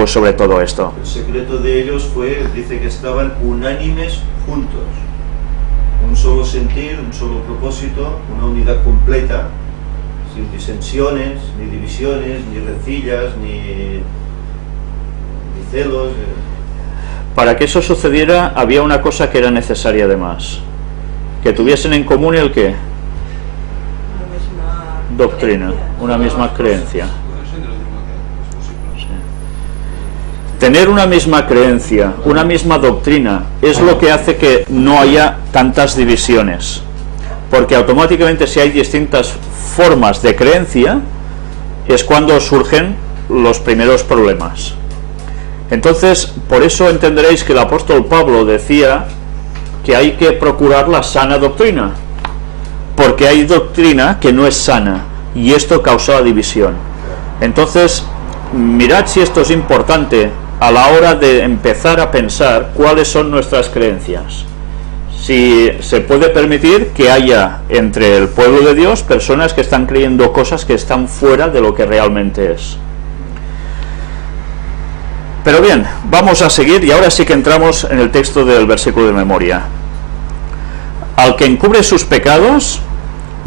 poco sobre todo esto. El secreto de ellos fue, dice que estaban unánimes juntos, un solo sentir, un solo propósito, una unidad completa, sin disensiones, ni divisiones, ni rencillas, ni celos. Para que eso sucediera había una cosa que era necesaria además, que tuviesen en común el qué, doctrina, una misma creencia. Tener una misma creencia, una misma doctrina, es lo que hace que no haya tantas divisiones, porque automáticamente si hay distintas formas de creencia es cuando surgen los primeros problemas. Entonces, por eso entenderéis que el apóstol Pablo decía que hay que procurar la sana doctrina, porque hay doctrina que no es sana y esto causa la división. Entonces, mirad si esto es importante a la hora de empezar a pensar cuáles son nuestras creencias. Si se puede permitir que haya entre el pueblo de Dios personas que están creyendo cosas que están fuera de lo que realmente es. Pero bien, vamos a seguir y ahora sí que entramos en el texto del versículo de memoria. Al que encubre sus pecados,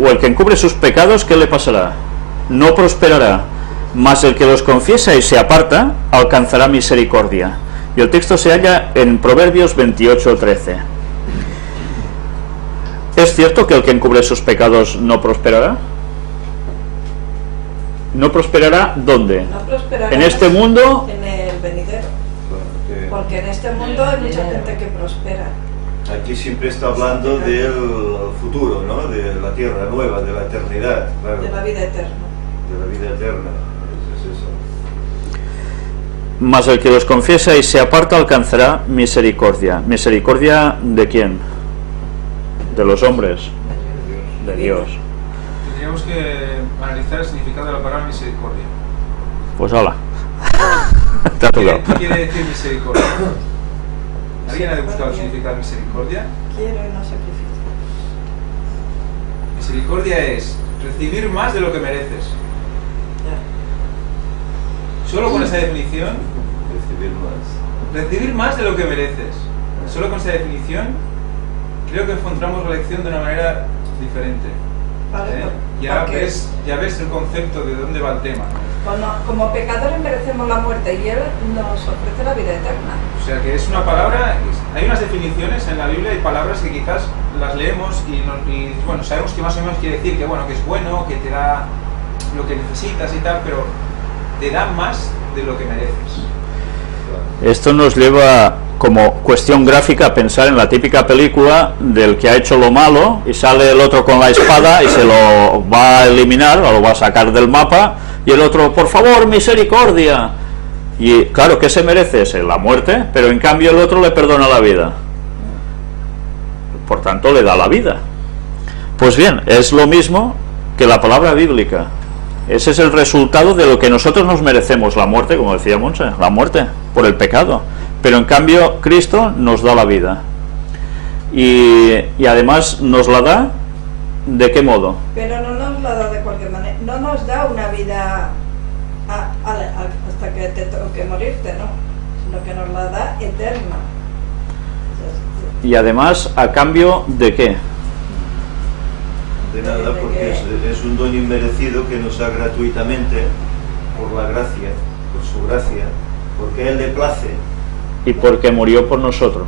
o el que encubre sus pecados, ¿qué le pasará? No prosperará, mas el que los confiesa y se aparta, alcanzará misericordia. Y el texto se halla en Proverbios 28:13. ¿Es cierto que el que encubre sus pecados no prosperará? ¿No prosperará dónde? No prosperará en este mundo. En el venidero. Porque en este mundo hay mucha gente que prospera. Aquí siempre está hablando del futuro, ¿no? De la tierra nueva, de la eternidad, claro. De la vida eterna. De la vida eterna, es eso. Mas el que los confiesa y se aparta alcanzará misericordia. ¿Misericordia de quién? De los hombres. De Dios. Tendríamos que analizar el significado de la palabra misericordia. Pues hola. Te ha tocado. ¿Qué quiere decir misericordia? ¿Alguien ha buscado el significado de misericordia? Quiero y no sacrifico. Misericordia es recibir más de lo que mereces. Solo con esa definición, recibir más de lo que mereces. Solo con esa definición, creo que encontramos la lección de una manera diferente. Vale, Ya ves el concepto de dónde va el tema. Como pecadores merecemos la muerte y Él nos ofrece la vida eterna. O sea que es una palabra, hay unas definiciones en la Biblia, hay palabras que quizás las leemos y bueno, sabemos que más o menos quiere decir que bueno, que es bueno, que te da lo que necesitas y tal, pero te da más de lo que mereces. Esto nos lleva como cuestión gráfica a pensar en la típica película del que ha hecho lo malo y sale el otro con la espada y se lo va a eliminar o lo va a sacar del mapa y el otro, por favor, misericordia. Y claro, ¿qué se merece? Es la muerte, pero en cambio el otro le perdona la vida. Por tanto, le da la vida. Pues bien, es lo mismo que la palabra bíblica. Ese es el resultado de lo que nosotros nos merecemos, la muerte, como decía Monse, la muerte por el pecado. Pero en cambio Cristo nos da la vida. Y además nos la da, ¿de qué modo? Pero no nos la da de cualquier manera. No nos da una vida hasta que te toque morirte, ¿no? Sino que nos la da eterna. Y además, ¿a cambio de qué? De nada, porque es un don inmerecido que nos da gratuitamente por la gracia, por su gracia, porque a Él le place. Y porque murió por nosotros.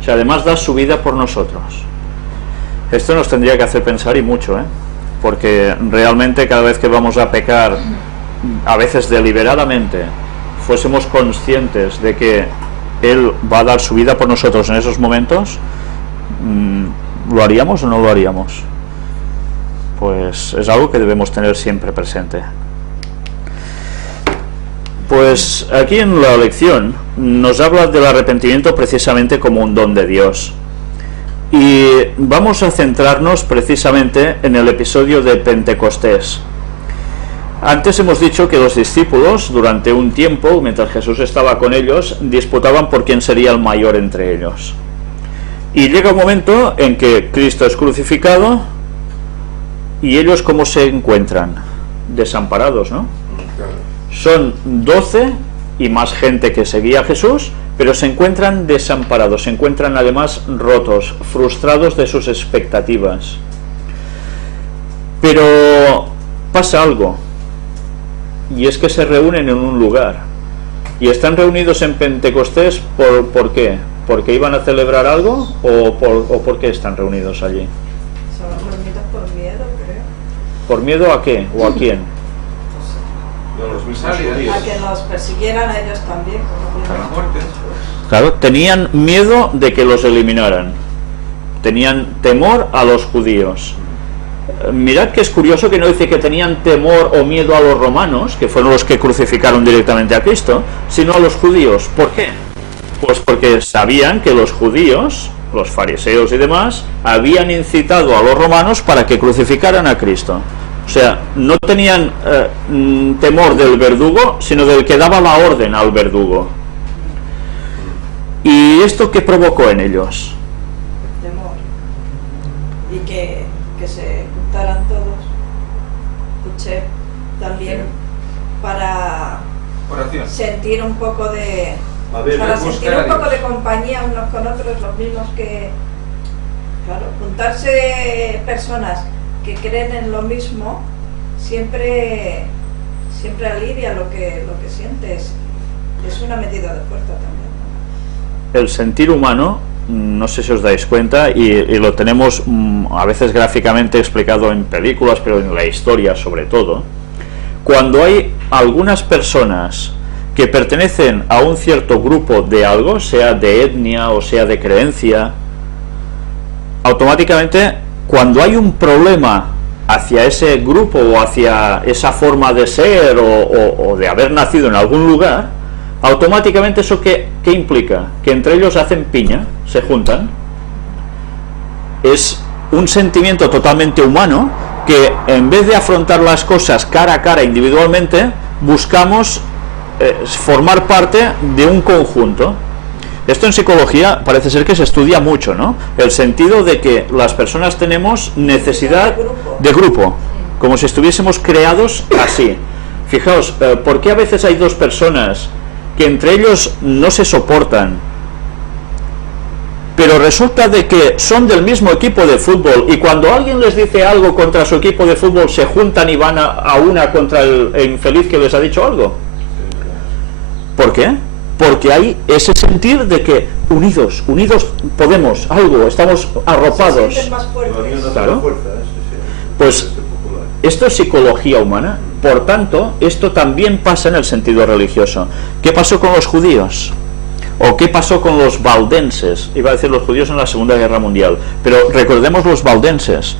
O sea, además da su vida por nosotros. Esto nos tendría que hacer pensar y mucho, porque realmente cada vez que vamos a pecar, a veces deliberadamente, fuésemos conscientes de que Él va a dar su vida por nosotros en esos momentos, ¿lo haríamos o no lo haríamos? Pues es algo que debemos tener siempre presente. Pues aquí en la lección nos habla del arrepentimiento precisamente como un don de Dios. Y vamos a centrarnos precisamente en el episodio de Pentecostés. Antes hemos dicho que los discípulos, durante un tiempo, mientras Jesús estaba con ellos, disputaban por quién sería el mayor entre ellos. Y llega un momento en que Cristo es crucificado y ellos ¿cómo se encuentran? Desamparados, ¿no? Son 12 y más gente que seguía a Jesús, pero se encuentran desamparados, se encuentran además rotos, frustrados de sus expectativas. Pero pasa algo, y es que se reúnen en un lugar, y están reunidos en Pentecostés. ¿Por qué? ¿Porque iban a celebrar algo o por qué están reunidos allí? Son reunidos por miedo, creo. ¿Por miedo a qué o a quién? A los mismos Sálida. judíos. A que los persiguieran a ellos también. Como A la muerte. Claro, tenían miedo de que los eliminaran, tenían temor a los judíos. Mirad que es curioso que no dice que tenían temor o miedo a los romanos, que fueron los que crucificaron directamente a Cristo, sino a los judíos. ¿Por qué? Pues porque sabían que los judíos, los fariseos y demás, habían incitado a los romanos para que crucificaran a Cristo. O sea, no tenían temor del verdugo, sino del que daba la orden al verdugo. ¿Y esto qué provocó en ellos? temor. Y que se juntaran todos. Escuché también para Oración. sentir un poco de... A ver, para buscar sentir a un poco Dios. de compañía unos con otros, los mismos que... Claro, juntarse personas que creen en lo mismo siempre alivia lo que sientes. Es una medida de fuerza también, ¿no? El sentir humano, no sé si os dais cuenta, y lo tenemos a veces gráficamente explicado en películas, pero en la historia sobre todo, cuando hay algunas personas que pertenecen a un cierto grupo de algo, sea de etnia o sea de creencia, automáticamente cuando hay un problema hacia ese grupo o hacia esa forma de ser o de haber nacido en algún lugar, automáticamente eso ¿qué implica? Que entre ellos hacen piña, se juntan. Es un sentimiento totalmente humano que en vez de afrontar las cosas cara a cara individualmente, buscamos formar parte de un conjunto. Esto en psicología parece ser que se estudia mucho, ¿no? El sentido de que las personas tenemos necesidad de grupo, como si estuviésemos creados así. Fijaos, ¿por qué a veces hay dos personas que entre ellos no se soportan, pero resulta de que son del mismo equipo de fútbol, y cuando alguien les dice algo contra su equipo de fútbol se juntan y van a una contra el infeliz que les ha dicho algo? ¿Por qué? Porque hay ese sentir de que unidos podemos algo, estamos arropados. Se sienten más fuertes. Había una Claro. fuerza, sí. Pues Popular. esto es psicología humana. Por tanto, esto también pasa en el sentido religioso. ¿Qué pasó con los judíos? ¿O qué pasó con los valdenses? Iba a decir los judíos en la Segunda Guerra Mundial, pero recordemos los valdenses.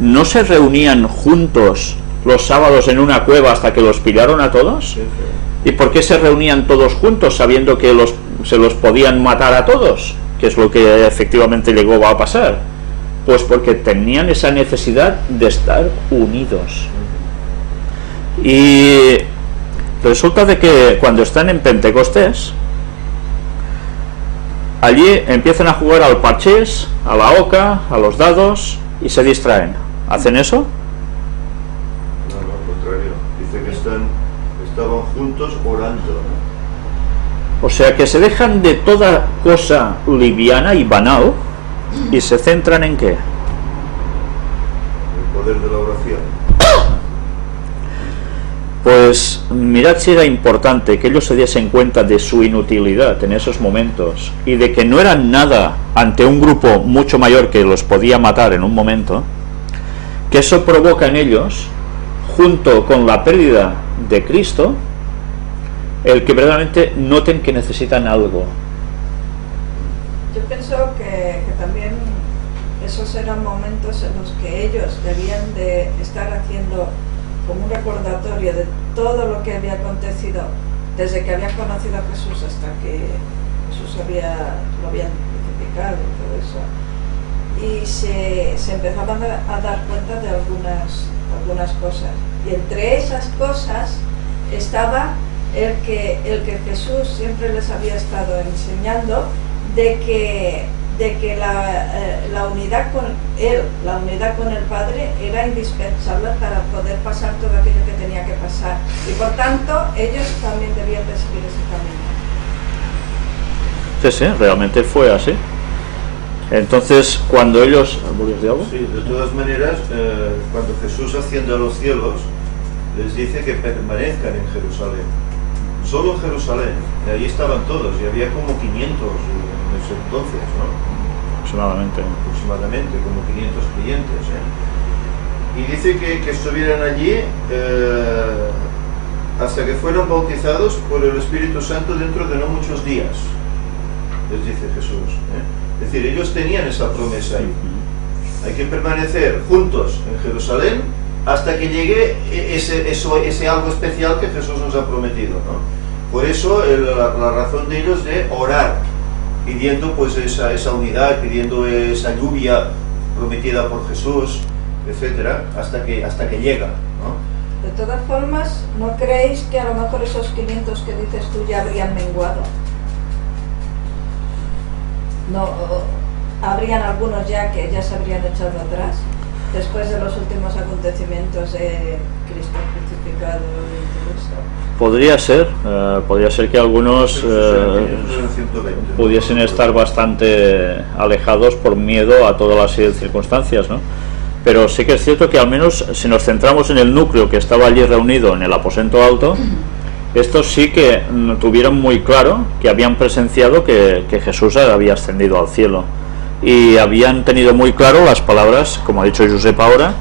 ¿No se reunían juntos los sábados en una cueva hasta que los pillaron a todos? Sí, sí. ¿Y por qué se reunían todos juntos sabiendo que se los podían matar a todos? Que es lo que efectivamente llegó a pasar. Pues porque tenían esa necesidad de estar unidos. Y resulta de que cuando están en Pentecostés, allí empiezan a jugar al parchís, a la oca, a los dados y se distraen. ¿Hacen eso? No, al contrario. Dice que estaban juntos orando, ¿no? O sea que se dejan de toda cosa liviana y banal y se centran en ¿qué? El poder de la oración. Pues mirad si era importante que ellos se diesen cuenta de su inutilidad en esos momentos y de que no eran nada ante un grupo mucho mayor que los podía matar en un momento, que eso provoca en ellos, junto con la pérdida de Cristo, el que verdaderamente noten que necesitan algo. Yo pienso que también esos eran momentos en los que ellos debían de estar haciendo como un recordatorio de todo lo que había acontecido desde que habían conocido a Jesús hasta que Jesús lo habían crucificado y todo eso. Y se empezaban a dar cuenta de algunas cosas. Y entre esas cosas estaba el que Jesús siempre les había estado enseñando, de que de que la unidad con él, la unidad con el Padre era indispensable para poder pasar todo aquello que tenía que pasar, y por tanto ellos también debían de seguir ese camino. Sí, realmente fue así. Entonces, cuando ellos... ¿Volvías de algo? Sí, de todas maneras, cuando Jesús asciende a los cielos, les dice que permanezcan en Jerusalén. Solo en Jerusalén. Y ahí estaban todos, y había como 500 en ese entonces, ¿no? Aproximadamente, como 500 creyentes, ¿eh? Y dice que estuvieran allí hasta que fueron bautizados por el Espíritu Santo dentro de no muchos días, les dice Jesús, ¿eh? Es decir, ellos tenían esa promesa ahí. Hay que permanecer juntos en Jerusalén hasta que llegue ese algo especial que Jesús nos ha prometido, ¿no? Por eso la razón de ellos de orar, pidiendo pues esa unidad, pidiendo esa lluvia prometida por Jesús, etcétera, hasta que llega, ¿no? De todas formas, ¿no creéis que a lo mejor esos 500 que dices tú ya habrían menguado? No, habrían algunos ya que ya se habrían echado atrás después de los últimos acontecimientos de Cristo crucificado y todo eso. Podría ser que algunos pudiesen estar bastante alejados por miedo a todas las circunstancias, ¿no? Pero sí que es cierto que al menos si nos centramos en el núcleo que estaba allí reunido en el aposento alto, estos sí que tuvieron muy claro que habían presenciado que Jesús había ascendido al cielo, y habían tenido muy claro las palabras, como ha dicho Josep ahora,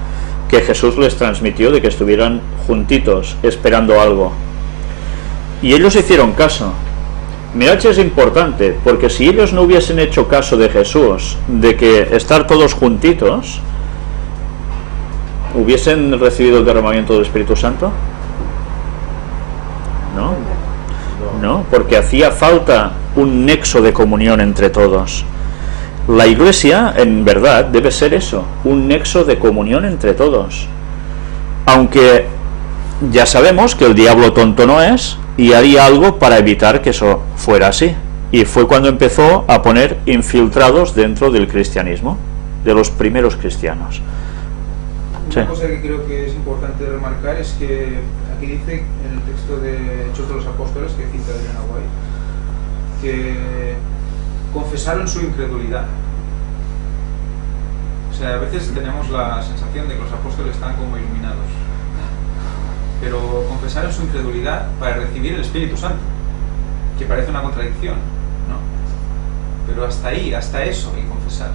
que Jesús les transmitió de que estuvieran juntitos esperando algo, y ellos hicieron caso. Mirad si es importante, porque si ellos no hubiesen hecho caso de Jesús, de que estar todos juntitos, ¿hubiesen recibido el derramamiento del Espíritu Santo? No, porque hacía falta un nexo de comunión entre todos. La Iglesia, en verdad, debe ser eso, un nexo de comunión entre todos. Aunque ya sabemos que el diablo tonto no es, y haría algo para evitar que eso fuera así. Y fue cuando empezó a poner infiltrados dentro del cristianismo, de los primeros cristianos. Una cosa que creo que es importante remarcar es que aquí dice en el texto de Hechos de los Apóstoles, que cita Elena White, que confesaron su incredulidad. O sea, a veces tenemos la sensación de que los apóstoles están como iluminados, pero confesaron su incredulidad para recibir el Espíritu Santo, que parece una contradicción, ¿no? Pero hasta ahí, hasta eso, y confesar.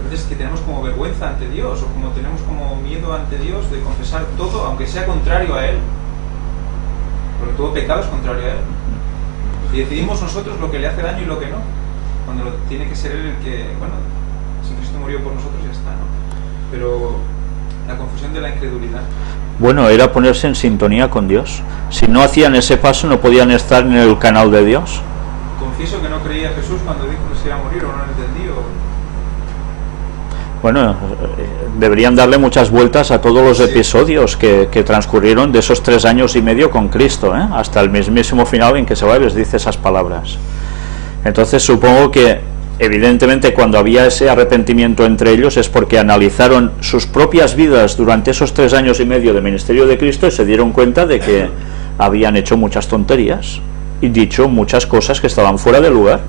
A veces que tenemos como vergüenza ante Dios, o como tenemos como miedo ante Dios de confesar todo, aunque sea contrario a Él, porque todo pecado es contrario a Él, y decidimos nosotros lo que le hace daño y lo que no, cuando tiene que ser Él el que, bueno, si Cristo murió por nosotros ya está, ¿no? Pero la confesión de la incredulidad. Bueno, era ponerse en sintonía con Dios. Si no hacían ese paso, no podían estar en el canal de Dios. Confieso que no creía a Jesús cuando dijo que se iba a morir, o no lo entendí, Bueno, deberían darle muchas vueltas a todos los episodios que transcurrieron de esos 3 años y medio con Cristo, hasta el mismísimo final en que se va y les dice esas palabras. Entonces supongo que evidentemente cuando había ese arrepentimiento entre ellos es porque analizaron sus propias vidas durante esos 3 años y medio de ministerio de Cristo y se dieron cuenta de que habían hecho muchas tonterías y dicho muchas cosas que estaban fuera de lugar.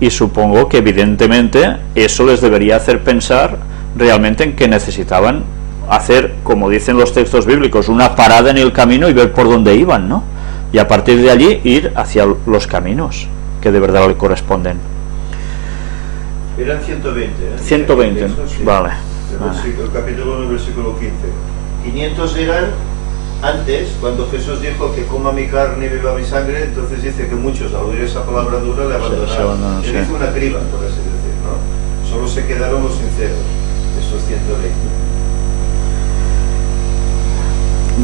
Y supongo que evidentemente eso les debería hacer pensar realmente en que necesitaban hacer, como dicen los textos bíblicos, una parada en el camino y ver por dónde iban, ¿no? Y a partir de allí ir hacia los caminos que de verdad le corresponden. Eran 120, ¿eh? 120, eso, sí. Vale. El capítulo 1, versículo 15. 500 eran antes, cuando Jesús dijo que coma mi carne y beba mi sangre, entonces dice que muchos al oír esa palabra dura le abandonaron. Él hizo una criba, por así decir, ¿no? Solo se quedaron los sinceros, esos 120.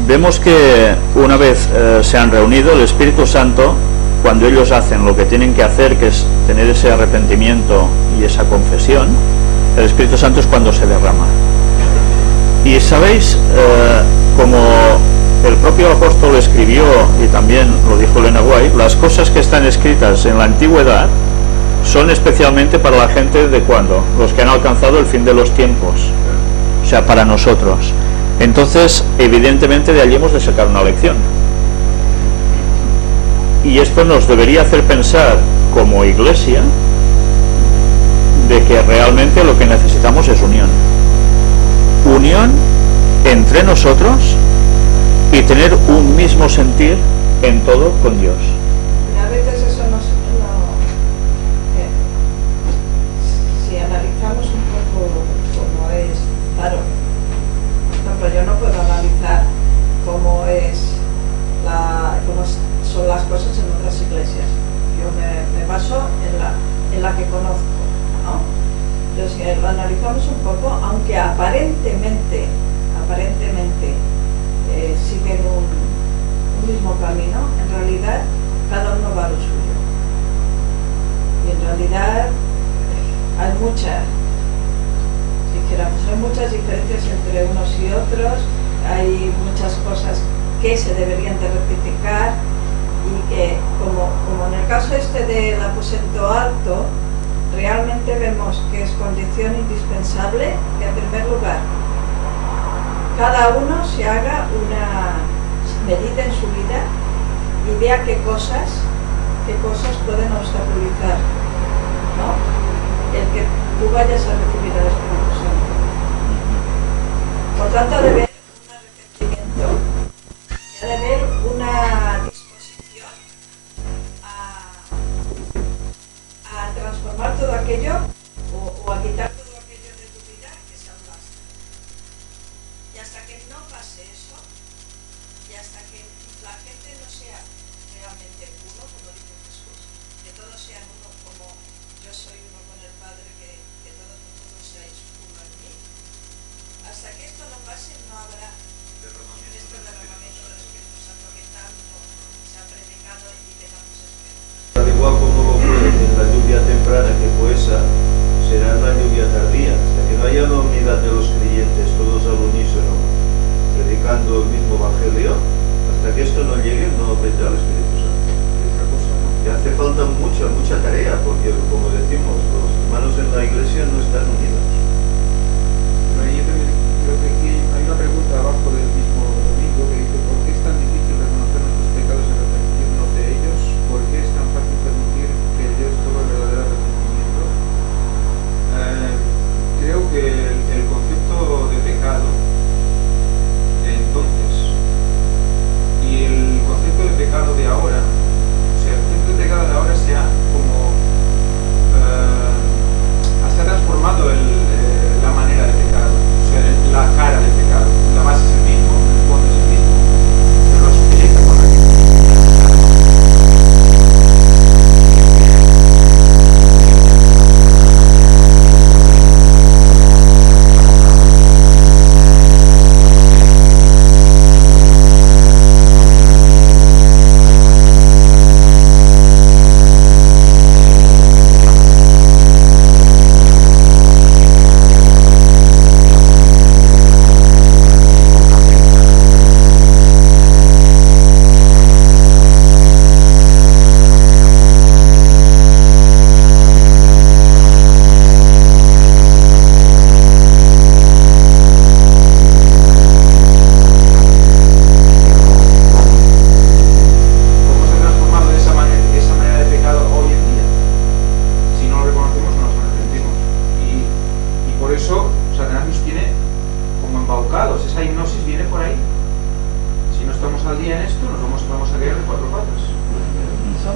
Vemos que una vez se han reunido, el Espíritu Santo, cuando ellos hacen lo que tienen que hacer, que es tener ese arrepentimiento y esa confesión, el Espíritu Santo es cuando se derrama. Y sabéis, como el propio apóstol escribió, y también lo dijo Elena White, las cosas que están escritas en la antigüedad son especialmente para la gente de cuando, los que han alcanzado el fin de los tiempos, o sea, para nosotros. Entonces, evidentemente de allí hemos de sacar una lección. Y esto nos debería hacer pensar como iglesia de que realmente lo que necesitamos es unión. Unión entre nosotros y tener un mismo sentir en todo con Dios. A veces eso si analizamos un poco cómo es, claro, por ejemplo, yo no puedo analizar cómo son las cosas en otras iglesias. Yo me baso en la que conozco, ¿no? Entonces, si lo analizamos un poco, aunque aparentemente siguen un mismo camino, en realidad cada uno va a lo suyo. Y en realidad hay muchas diferencias entre unos y otros, hay muchas cosas que se deberían de rectificar y que, como en el caso este del aposento alto, realmente vemos que es condición indispensable que, en primer lugar, cada uno se haga una medida en su vida y vea qué cosas pueden obstaculizar, ¿no?, el que tú vayas a recibir el Espíritu Santo. Por tanto, debe haber un arrepentimiento, debe haber una disposición a transformar todo aquello o a quitar todo aquello de tu vida que sea un lastre. Y hasta que no pase eso, y hasta que la gente no sea realmente uno, como dice Jesús, que todos sean uno como yo soy uno con el Padre, que todos vosotros seáis uno en mí, hasta que esto no pase no habrá este derramamiento del Espíritu Santo que tanto se ha predicado y que tanto se espera. Al igual como lo fue en la lluvia temprana que fue esa, será en la lluvia tardía, hasta que no haya una unidad de los creyentes, todos al unísono, predicando el mismo evangelio, hasta que esto no llegue, no vendrá el Espíritu Santo. Y hace falta mucha tarea, porque como decimos, los hermanos en la iglesia no están unidos. Pero yo también creo que aquí hay una pregunta abajo del mismo domingo que dice: ¿por qué es tan difícil reconocer nuestros pecados y arrepentirnos de ellos? ¿Por qué es tan fácil permitir que Dios tome el verdadero arrepentimiento? Creo que el concepto de pecado de entonces y el concepto de pecado de ahora, o sea, el concepto de pecado de ahora se ha transformado la manera de pecado, o sea, la cara del pecado. La base es el mismo, el fondo es el mismo, pero la sutileza con la que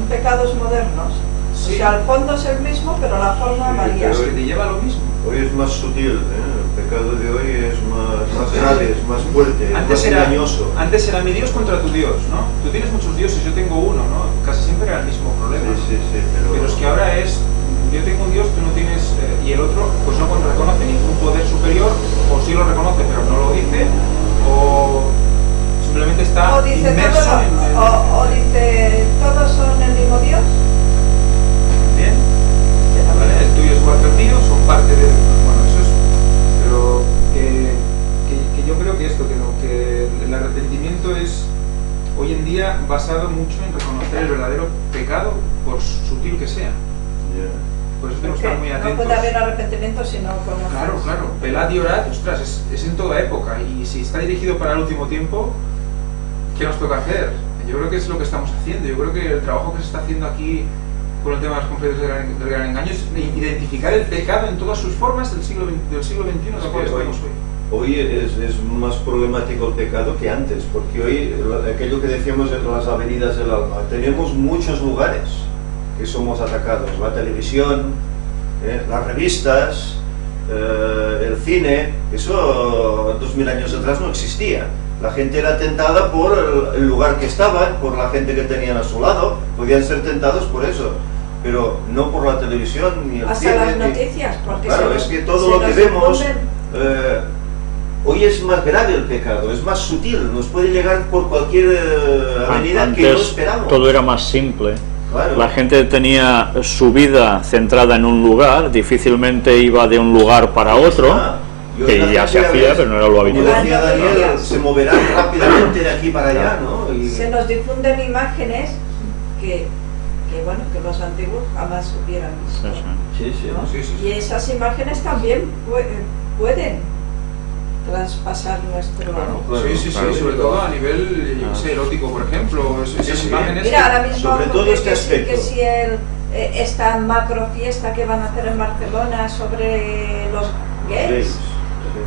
pecados modernos. Sí. O sea, el fondo es el mismo, pero la forma varía. Pero te lleva a lo mismo. Hoy es más sutil, el pecado de hoy es más grave, es más fuerte, Antes más era, engañoso. antes era mi Dios contra tu Dios, ¿no? Tú tienes muchos dioses, yo tengo uno, ¿no? Casi siempre era el mismo problema. Sí, Pero es que ahora es, yo tengo un Dios, tú no tienes, y el otro pues no reconoce ningún poder superior, o sí lo reconoce pero no lo dice, o simplemente está o dice inmerso todos, en... o dice todos son el mismo Dios. Bien, ¿vale? El tuyo es igual que el mío, son parte de... Bueno, eso es... Pero que yo creo que esto, que el arrepentimiento es hoy en día basado mucho en reconocer el verdadero pecado, por sutil que sea. Yeah. Por eso tenemos que estar muy No atentos. puede haber arrepentimiento si no conoces. Claro, claro. Velad y orad, ostras, es en toda época. Y si está dirigido para el último tiempo, ¿qué nos toca hacer? Yo creo que es lo que estamos haciendo. Yo creo que el trabajo que se está haciendo aquí con el tema de las conferencias del gran engaño es identificar el pecado en todas sus formas del siglo XXI, del cual estamos hoy. Hoy es más problemático el pecado que antes, porque hoy aquello que decíamos en las avenidas del alma, tenemos muchos lugares que somos atacados, la televisión, las revistas, el cine. Eso 2000 años atrás no existía. La gente era tentada por el lugar que estaban, por la gente que tenían a su lado, podían ser tentados por eso, pero no por la televisión ni el Hasta cine. las ni- noticias, porque Claro, se es que se todo lo que nos vemos, difunden. hoy es más grave el pecado, es más sutil, nos puede llegar por cualquier avenida que no Antes esperamos. todo era más simple. Claro. La gente tenía su vida centrada en un lugar, difícilmente iba de un lugar para otro, Y hoy que la ya se gente, hacía, ¿ves? pero no era lo Como habitual. decía Daniel, se moverán rápidamente de aquí para allá, ¿no? Y- Se nos difunden imágenes que bueno, que los antiguos jamás hubieran visto. Sí, sí. ¿no? Sí, sí, sí. Y esas imágenes también pueden traspasar nuestro... Claro. Sí, sí, sí, Claro. sobre todo a nivel, yo qué sé, erótico, por ejemplo, esas Sí, sí. imágenes. Mira, ahora mismo Sobre todo que este sí, que aspecto. si esta macro fiesta que van a hacer en Barcelona sobre los gays,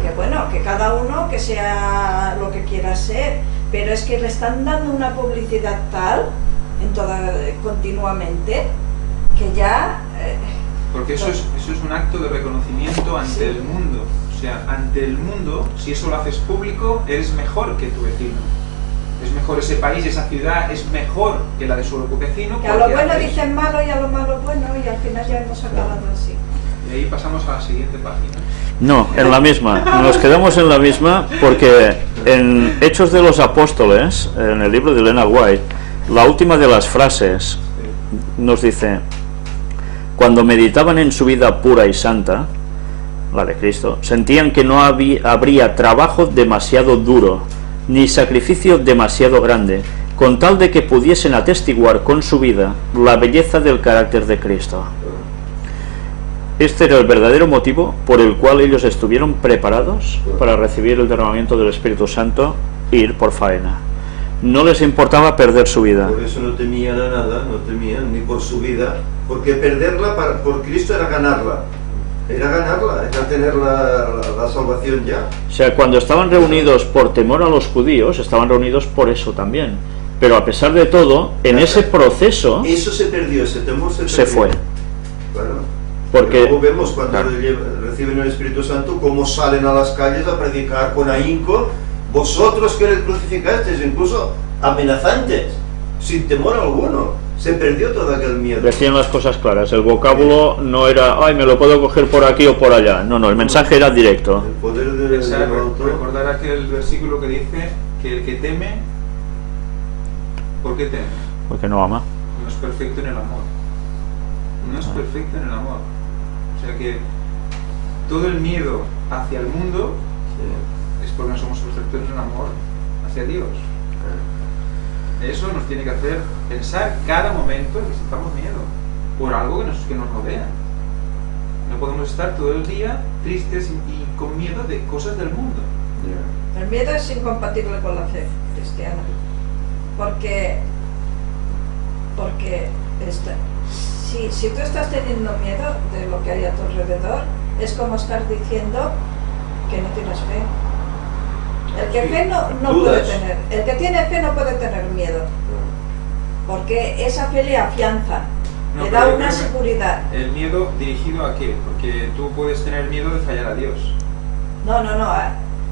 que bueno, que cada uno que sea lo que quiera ser, pero es que le están dando una publicidad tal continuamente que ya Porque eso es un acto de reconocimiento ante Sí. el mundo. O sea, ante el mundo, si eso lo haces público, eres mejor que tu vecino. Es mejor ese país, esa ciudad, es mejor que la de su vecino. que a lo porque bueno haces- dicen malo y a lo malo bueno, y al final ya hemos acabado así. Y ahí pasamos a la siguiente página. No, en la misma. Nos quedamos en la misma porque en Hechos de los Apóstoles, en el libro de Elena White, la última de las frases nos dice: cuando meditaban en su vida pura y santa, la de Cristo, sentían que no habría trabajo demasiado duro, ni sacrificio demasiado grande, con tal de que pudiesen atestiguar con su vida la belleza del carácter de Cristo. Este era el verdadero motivo por el cual ellos estuvieron preparados para recibir el derramamiento del Espíritu Santo e ir por faena. No les importaba perder su vida. Por eso no temían a nada, no temían ni por su vida, porque perderla por Cristo era ganarla, era tener la salvación ya. O sea, cuando estaban reunidos por temor a los judíos, estaban reunidos por eso también. Pero a pesar de todo, en ese proceso Eso se perdió, ese temor se se perdió. fue. Claro. Porque, Luego vemos cuando claro, reciben el Espíritu Santo cómo salen a las calles a predicar con ahínco, vosotros que le crucificasteis, incluso amenazantes, sin temor alguno. Se perdió todo aquel miedo. decían las cosas claras. El vocábulo no era, ay, me lo puedo coger por aquí o por allá. No, no, el mensaje era directo. El poder del Pensar, autor. recordar aquel versículo que dice que el que teme, ¿por qué teme? Porque no ama. No es perfecto en el amor. No es perfecto en el amor. O sea que todo el miedo hacia el mundo es porque no somos perfectos en el amor hacia Dios. Eso nos tiene que hacer pensar cada momento que sintamos miedo por algo que nos rodea. No podemos estar todo el día tristes y con miedo de cosas del mundo. El miedo es incompatible con la fe cristiana, porque si tú estás teniendo miedo de lo que hay a tu alrededor, es como estar diciendo que no tienes fe. El que fe no puede Dudas. tener, el que tiene fe no puede tener miedo, porque esa fe le afianza, No, le pero da yo una creo que seguridad. El miedo dirigido a qué? Porque tú puedes tener miedo de fallar a Dios. No,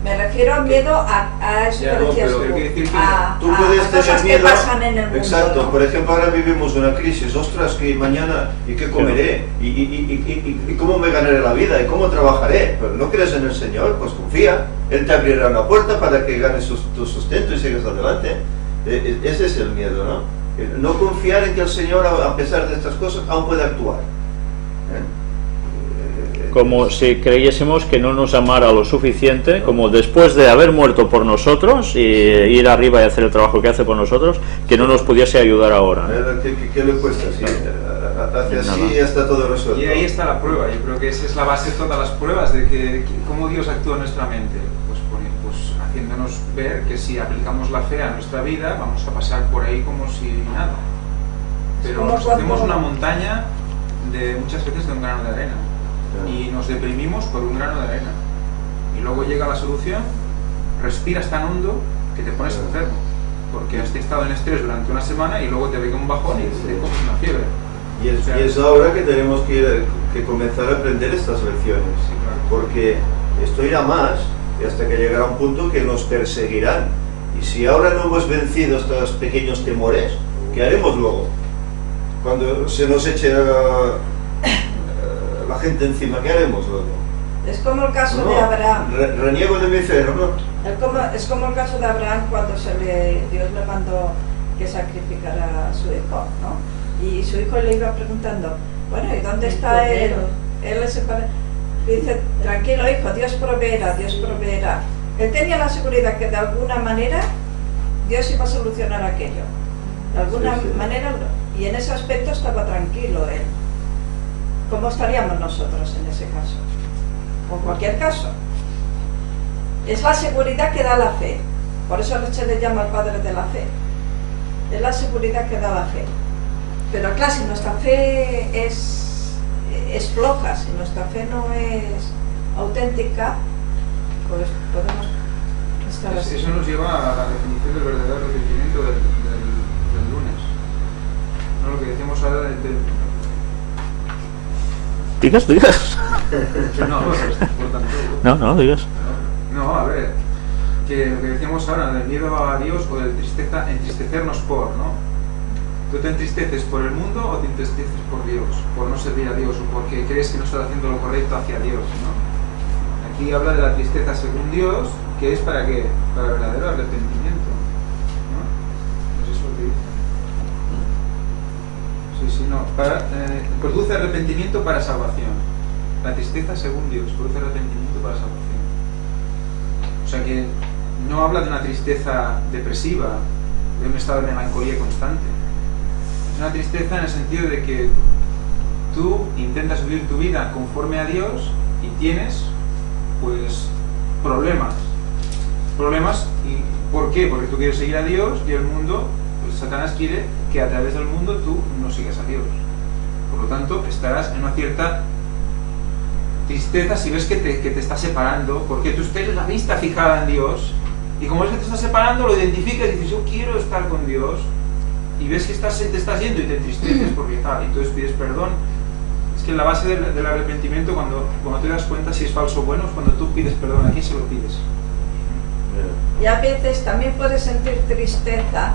me refiero al miedo a eso Ya, que no, decías pero tú, quiero decir que Tú puedes cosas tener que miedo. pasan en el mundo. Exacto, ¿no? por ejemplo, ahora vivimos una crisis. Ostras, que mañana, ¿y qué comeré? ¿Y cómo me ganaré la vida? ¿Y cómo trabajaré? Pero no crees en el Señor, pues confía. Él te abrirá una puerta para que ganes tu sustento y sigas adelante. Ese es el miedo, ¿no? No confiar en que el Señor, a pesar de estas cosas, aún puede actuar. como si creyésemos que no nos amara lo suficiente, como después de haber muerto por nosotros y ir arriba y hacer el trabajo que hace por nosotros, que no nos pudiese ayudar ahora. ¿Qué le cuesta? Sí, hace así y ya está todo resuelto. Y ahí está la prueba. Yo creo que esa es la base de todas las pruebas de que cómo Dios actúa en nuestra mente. Pues haciéndonos ver que si aplicamos la fe a nuestra vida vamos a pasar por ahí como si nada. Pero nos hacemos una montaña muchas veces de un grano de arena y nos deprimimos por un grano de arena y luego llega la solución, respiras tan hondo que te pones enfermo porque has estado en estrés durante una semana y luego te venga un bajón y te coges una fiebre. Y es ahora que tenemos que comenzar a aprender estas lecciones, Sí, claro. porque esto irá más y hasta que llegará un punto que nos perseguirán, y si ahora no hemos vencido estos pequeños temores, ¿qué haremos luego? Cuando se nos eche la gente encima, ¿qué haremos luego? Es como el caso No, de Abraham. Reniego de mi fe, ¿no? Es como el caso de Abraham cuando Dios le mandó que sacrificara a su hijo, ¿no? Y su hijo le iba preguntando, bueno, ¿y dónde está él? Él dice, tranquilo hijo, Dios proveerá, Dios proveerá. Él tenía la seguridad que de alguna manera Dios iba a solucionar aquello. De alguna manera, y en ese aspecto estaba tranquilo él. ¿Cómo estaríamos nosotros en ese caso? O en cualquier caso. Es la seguridad que da la fe. Por eso se le llama el padre de la fe. Es la seguridad que da la fe. Pero claro, si nuestra fe es floja, si nuestra fe no es auténtica, pues podemos estar así. Eso nos lleva a la definición del verdadero arrepentimiento del lunes. No lo que decíamos ahora Digas. No, digas. No, a ver, que lo que decíamos ahora, del miedo a Dios o del entristecernos por, ¿no? ¿Tú te entristeces por el mundo o te entristeces por Dios? Por no servir a Dios o porque crees que no estás haciendo lo correcto hacia Dios, ¿no? Aquí habla de la tristeza según Dios, que es para qué? Para el verdadero arrepentimiento, ¿no? Pues eso es lo que dice. Sí, no. Produce arrepentimiento para salvación. La tristeza según Dios produce arrepentimiento para salvación. O sea que no habla de una tristeza depresiva, de un estado de melancolía constante. Es una tristeza en el sentido de que tú intentas vivir tu vida conforme a Dios y tienes, pues, problemas. ¿Y por qué? Porque tú quieres seguir a Dios y el mundo, pues Satanás quiere que a través del mundo tú no sigas a Dios. Por lo tanto, estarás en una cierta tristeza si ves que te está separando, porque tú tienes la vista fijada en Dios y como ves que te está separando, lo identificas y dices, yo quiero estar con Dios, y ves que te estás yendo y te entristeces porque tal, y entonces pides perdón. Es que en la base del arrepentimiento, cuando te das cuenta si es falso o bueno, es cuando tú pides perdón. ¿A quién se lo pides? Y a veces también puedes sentir tristeza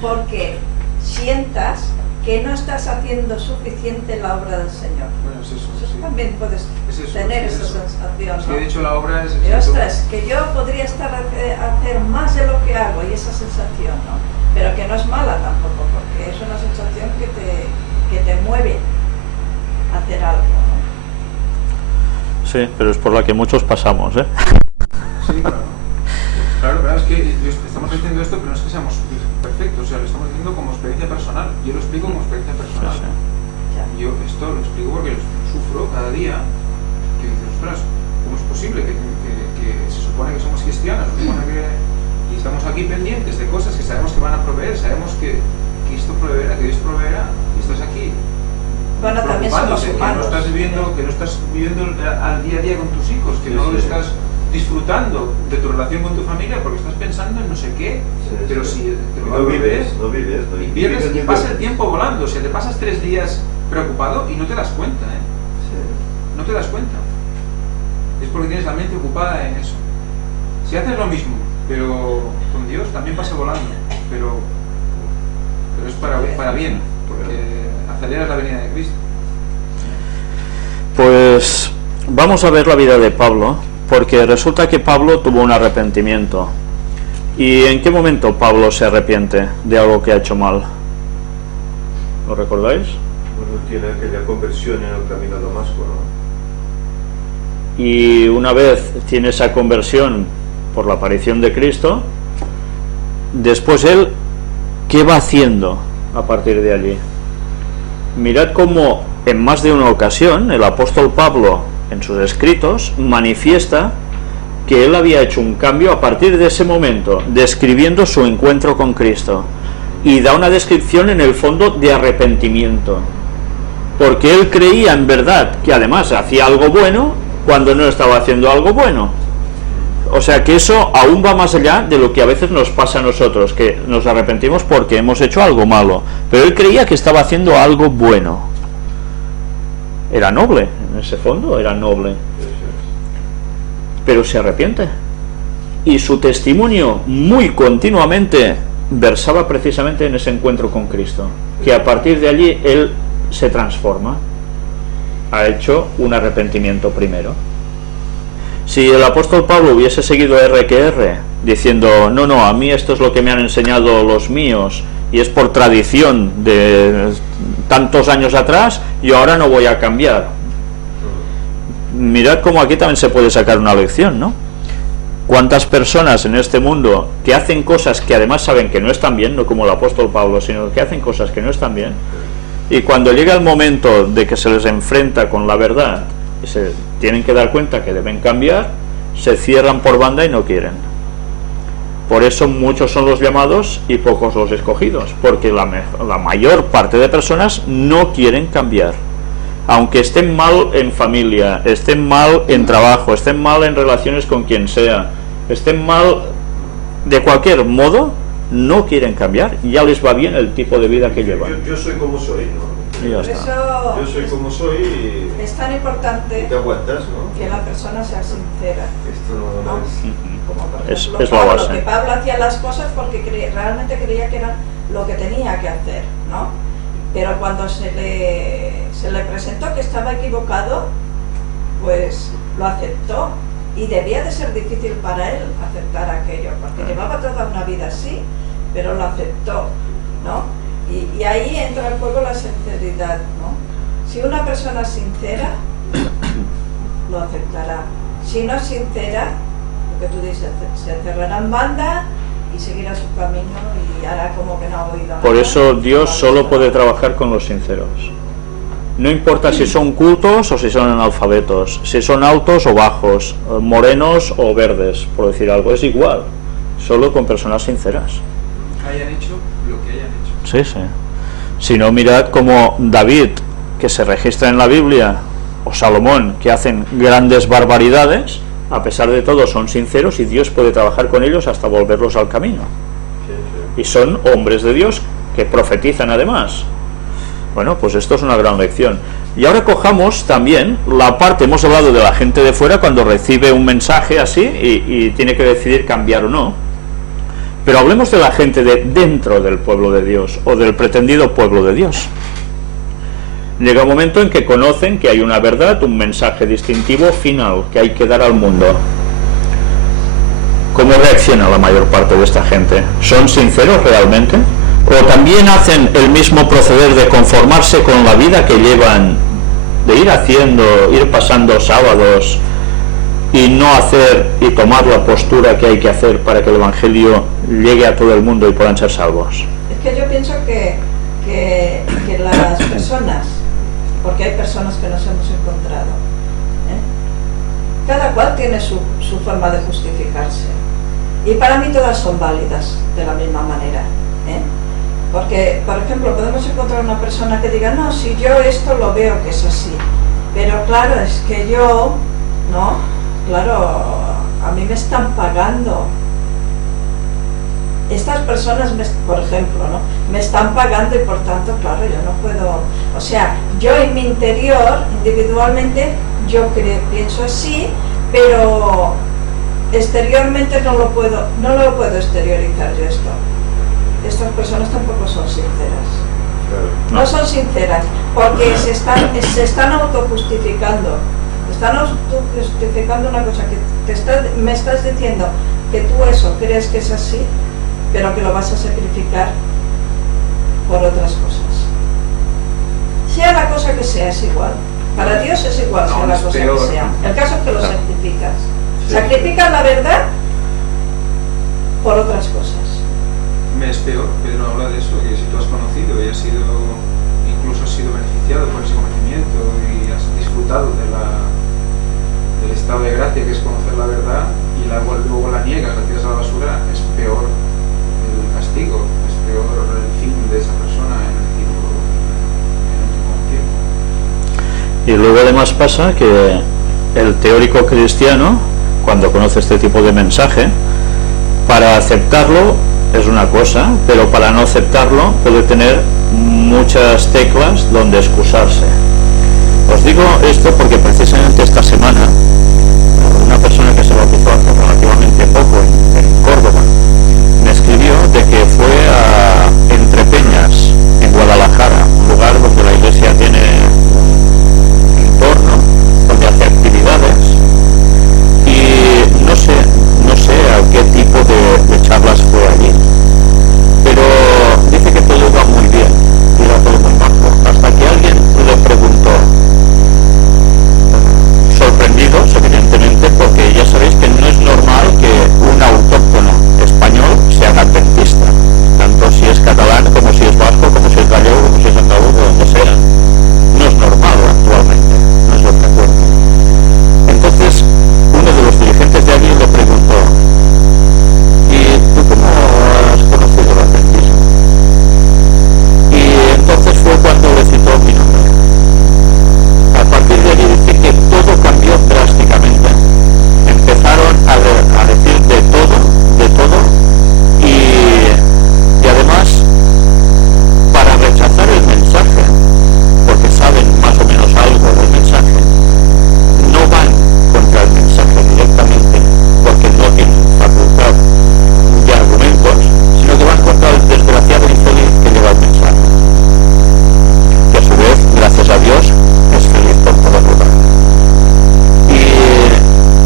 porque sientas que no estás haciendo suficiente la obra del Señor. Bueno, es eso. Eso Sí. también puedes es tener esa eso. sensación, Sí, ¿no? de hecho la obra es... Y ostras, que yo podría estar hacer más de lo que hago, y esa sensación, ¿no? Pero que no es mala tampoco, porque es una sensación que te mueve a hacer algo, ¿no? Sí, pero es por la que muchos pasamos, ¿eh? Sí, claro. Claro, es que estamos diciendo esto, pero no es que seamos perfectos, o sea, lo estamos diciendo como experiencia personal. Yo lo explico como experiencia personal. Sí. Ya. Yo esto lo explico porque lo sufro cada día, que dices, ostras, ¿cómo es posible que se supone que somos cristianos? Se supone que... Y estamos aquí pendientes de cosas que sabemos que van a proveer, sabemos que esto proveerá, que Dios proveerá, y estás aquí Bueno, también somos preocupándote, humanos. que no estás viviendo al día a día con tus hijos, que no lo estás disfrutando de tu relación con tu familia porque estás pensando en no sé qué, pero si te lo no vives, y pierdes y pasa el tiempo volando, o sea, te pasas 3 días preocupado y no te das cuenta, no te das cuenta, es porque tienes la mente ocupada en eso. Si haces lo mismo, pero con Dios también pasa volando, pero es para bien, porque aceleras la venida de Cristo. Pues vamos a ver la vida de Pablo, porque resulta que Pablo tuvo un arrepentimiento. ¿Y en qué momento Pablo se arrepiente de algo que ha hecho mal? ¿Lo recordáis? Bueno, tiene aquella conversión en el camino a Damasco, ¿no? y una vez tiene esa conversión por la aparición de Cristo, después él, ¿qué va haciendo a partir de allí? Mirad cómo en más de una ocasión el apóstol Pablo en sus escritos manifiesta que él había hecho un cambio a partir de ese momento, describiendo su encuentro con Cristo, y da una descripción en el fondo de arrepentimiento, porque él creía en verdad que además hacía algo bueno cuando no estaba haciendo algo bueno. O sea que eso aún va más allá de lo que a veces nos pasa a nosotros, que nos arrepentimos porque hemos hecho algo malo, pero él creía que estaba haciendo algo bueno. Era noble, en ese fondo era noble, pero se arrepiente, y su testimonio muy continuamente versaba precisamente en ese encuentro con Cristo, que a partir de allí él se transforma, ha hecho un arrepentimiento primero. Si el apóstol Pablo hubiese seguido R que R, diciendo, no, a mí esto es lo que me han enseñado los míos, y es por tradición de tantos años atrás, yo ahora no voy a cambiar. Mirad cómo aquí también se puede sacar una lección, ¿no? ¿Cuántas personas en este mundo que hacen cosas que además saben que no están bien, no como el apóstol Pablo, sino que hacen cosas que no están bien, y cuando llega el momento de que se les enfrenta con la verdad, y se tienen que dar cuenta que deben cambiar, se cierran por banda y no quieren? Por eso muchos son los llamados y pocos los escogidos, porque la mayor parte de personas no quieren cambiar. Aunque estén mal en familia, estén mal en trabajo, estén mal en relaciones con quien sea, estén mal de cualquier modo, no quieren cambiar, ya les va bien el tipo de vida que llevan. Yo soy como soy, ¿no? Y ya Por está. eso Yo soy como soy y es tan importante te aguantas, ¿no? que la persona sea sincera. Esto no es... Como por Es ejemplo, la Pablo, base. que Pablo hacía las cosas porque realmente creía que era lo que tenía que hacer, ¿no? Pero cuando se le presentó que estaba equivocado, pues lo aceptó, y debía de ser difícil para él aceptar aquello, porque llevaba toda una vida así, pero lo aceptó, ¿no? Y ahí entra en juego la sinceridad, ¿no? Si una persona es sincera, lo aceptará. Si no es sincera, lo que tú dices, se cerrará en banda y seguirá su camino y hará como que no ha oído nada. Por eso Dios solo puede trabajar con los sinceros. No importa si son cultos o si son analfabetos, si son altos o bajos, morenos o verdes, por decir algo, es igual, solo con personas sinceras. Hayan hecho lo que hayan hecho. Sí, sí. Si no, mirad como David, que se registra en la Biblia, o Salomón, que hacen grandes barbaridades, a pesar de todo son sinceros y Dios puede trabajar con ellos hasta volverlos al camino. Y son hombres de Dios que profetizan además. Bueno, pues esto es una gran lección. Y ahora cojamos también la parte, hemos hablado de la gente de fuera cuando recibe un mensaje así y tiene que decidir cambiar o no. Pero hablemos de la gente de dentro del pueblo de Dios o del pretendido pueblo de Dios. Llega un momento en que conocen que hay una verdad, un mensaje distintivo final que hay que dar al mundo. ¿Cómo reacciona la mayor parte de esta gente? ¿Son sinceros realmente? ¿O también hacen el mismo proceder de conformarse con la vida que llevan, de ir haciendo, ir pasando sábados y no hacer y tomar la postura que hay que hacer para que el Evangelio llegue a todo el mundo y puedan ser salvos? Es que yo pienso que las personas, porque hay personas que nos hemos encontrado, cada cual tiene su forma de justificarse, y para mí todas son válidas de la misma manera, porque, por ejemplo, podemos encontrar una persona que diga, no, si yo esto lo veo que es así, pero claro, es que yo, no, claro, a mí me están pagando. Estas personas, por ejemplo, ¿no?, me están pagando y por tanto, claro, yo no puedo, o sea, yo en mi interior, individualmente, yo pienso así, pero exteriormente no lo puedo exteriorizar yo esto. Estas personas tampoco son sinceras. No son sinceras, porque se están autojustificando. Están autojustificando una cosa que me estás diciendo que tú eso crees que es así, pero que lo vas a sacrificar por otras cosas. Sea la cosa que sea, es igual. Para Dios es igual, sea Aún la es cosa peor. que sea. El caso es que lo Claro. sacrificas. Sí. Sacrificas la verdad por otras cosas. Me es peor, Pedro habla de eso, que si tú has conocido y has sido, incluso has sido beneficiado por ese conocimiento y has disfrutado del estado de gracia que es conocer la verdad y luego la niegas, la tiras a la basura, es peor el castigo, es peor el fin de esa persona en el último tiempo. Y luego además pasa que el teórico cristiano, cuando conoce este tipo de mensaje, para aceptarlo es una cosa, pero para no aceptarlo puede tener muchas teclas donde excusarse. Os digo esto porque precisamente esta semana una persona que se bautizó hace relativamente poco en Córdoba me escribió de que fue a Entre Peñas, en Guadalajara, un lugar donde la iglesia tiene un entorno, donde hace actividades, y no sé a qué tipo de charlas fue allí, pero dice que todo iba muy bien, era todo muy bajo, hasta que alguien le preguntó, sorprendidos evidentemente, porque ya sabéis que no es normal que un autóctono español sea adventista, tanto si es catalán como si es vasco, como si es gallego, como si es andaluz o donde sea. No es normal actualmente, no es lo que acuerdo. Entonces uno de los dirigentes de allí le preguntó, ¿y tú cómo has conocido el adventismo? Y entonces fue cuando le citó mi nombre. A partir de allí dice que todo cambió drásticamente. Empezaron a decir de todo, y además, para rechazar el mensaje, porque saben más o menos algo del mensaje, no van contra el mensaje directamente, porque no tienen facultad de argumentos, sino que van contra el desgraciado infeliz que lleva el mensaje, que a su vez, gracias a Dios, es feliz por todo lugar. Y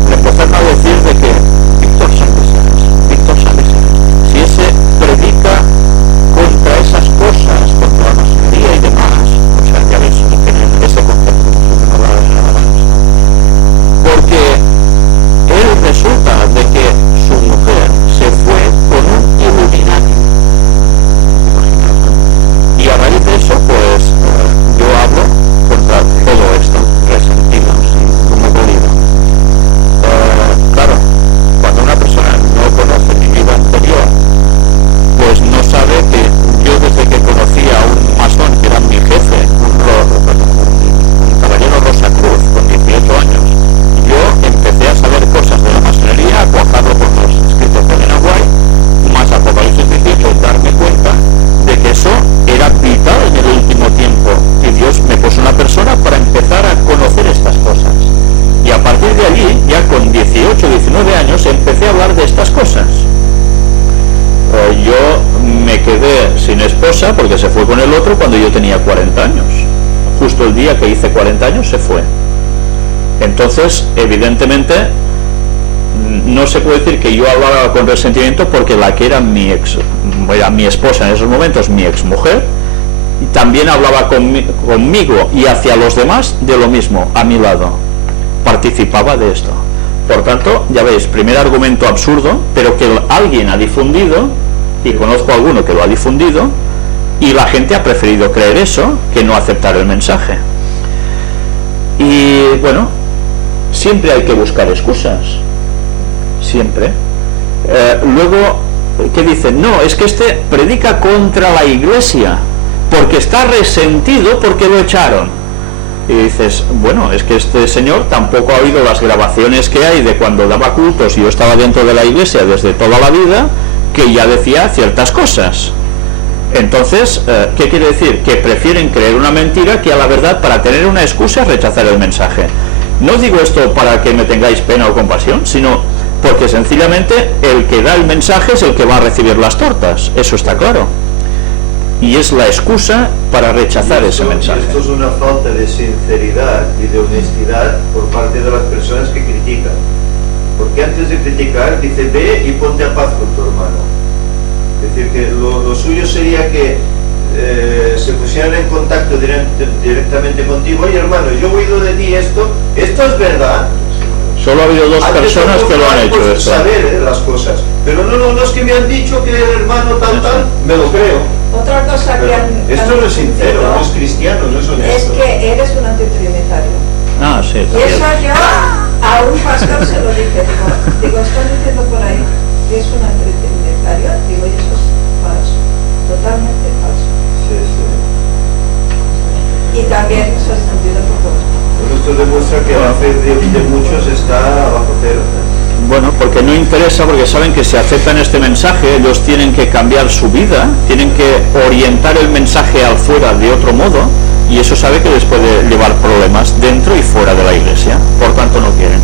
le empezaron a decir de que Víctor Sandersens, si ese predica contra esas cosas, contra la masonería y demás, o sea, ya veis, no tienen ese concepto, no va a nada más. Porque él resulta de que su mujer se fue con un Illuminati, y a raíz de eso, pues, yo hablo contra todo esto, resentido, ¿sí? Como dolido. Claro, cuando una persona no conoce mi vida anterior, pues no sabe que yo desde que conocí a un masón que era mi jefe, un caballero Rosacruz con 18 años, yo empecé a saber cosas de la masonería, a cuajarlo por los escritos de Elena White, más Apocalipsis 18, y darme cuenta de que eso era vital en el último tiempo, y Dios me puso una persona para empezar a conocer estas cosas. Y a partir de allí, ya con 18, 19 años, empecé a hablar de estas cosas. Yo me quedé sin esposa porque se fue con el otro cuando yo tenía 40 años. Justo el día que hice 40 años se fue. Entonces, evidentemente, no se puede decir que yo hablaba con resentimiento, porque la que era mi esposa en esos momentos, mi exmujer, también hablaba conmigo y hacia los demás de lo mismo, a mi lado. Participaba de esto. Por tanto, ya veis, primer argumento absurdo, pero que alguien ha difundido, y conozco a alguno que lo ha difundido, y la gente ha preferido creer eso que no aceptar el mensaje. Y bueno, siempre hay que buscar excusas, siempre. Luego, ¿qué dicen? No, es que este predica contra la iglesia porque está resentido porque lo echaron. Y dices, bueno, es que este señor tampoco ha oído las grabaciones que hay de cuando daba cultos y yo estaba dentro de la iglesia desde toda la vida, que ya decía ciertas cosas. Entonces, ¿qué quiere decir? Que prefieren creer una mentira que a la verdad, para tener una excusa, rechazar el mensaje. No digo esto para que me tengáis pena o compasión, sino porque sencillamente el que da el mensaje es el que va a recibir las tortas, eso está claro. Y es la excusa para rechazar ese mensaje. Esto es una falta de sinceridad y de honestidad por parte de las personas que critican. Porque antes de criticar, dice, ve y ponte a paz con tu hermano. Es decir, que lo suyo sería que se pusieran en contacto directamente contigo, oye hermano, yo he oído de ti esto es verdad. Solo ha habido dos personas que lo han hecho pues, esto. saber las cosas, pero no es que me han dicho que el hermano tal, me lo creo. Otra cosa Pero que han... esto no es sincero, no es cristiano, no es Es honesto. que eres un antitrinitario. Ah, sí, Y también. eso yo a un pastor se lo dije, digo, están diciendo por ahí que es un antitrinitario, digo, y eso es falso, totalmente falso. Sí, sí. Y también se ha discutido por todos. Pues esto demuestra que la fe de muchos está bajo cero. Bueno, porque no interesa, porque saben que si aceptan este mensaje, ellos tienen que cambiar su vida, tienen que orientar el mensaje al fuera de otro modo, y eso sabe que les puede llevar problemas dentro y fuera de la iglesia, por tanto no quieren.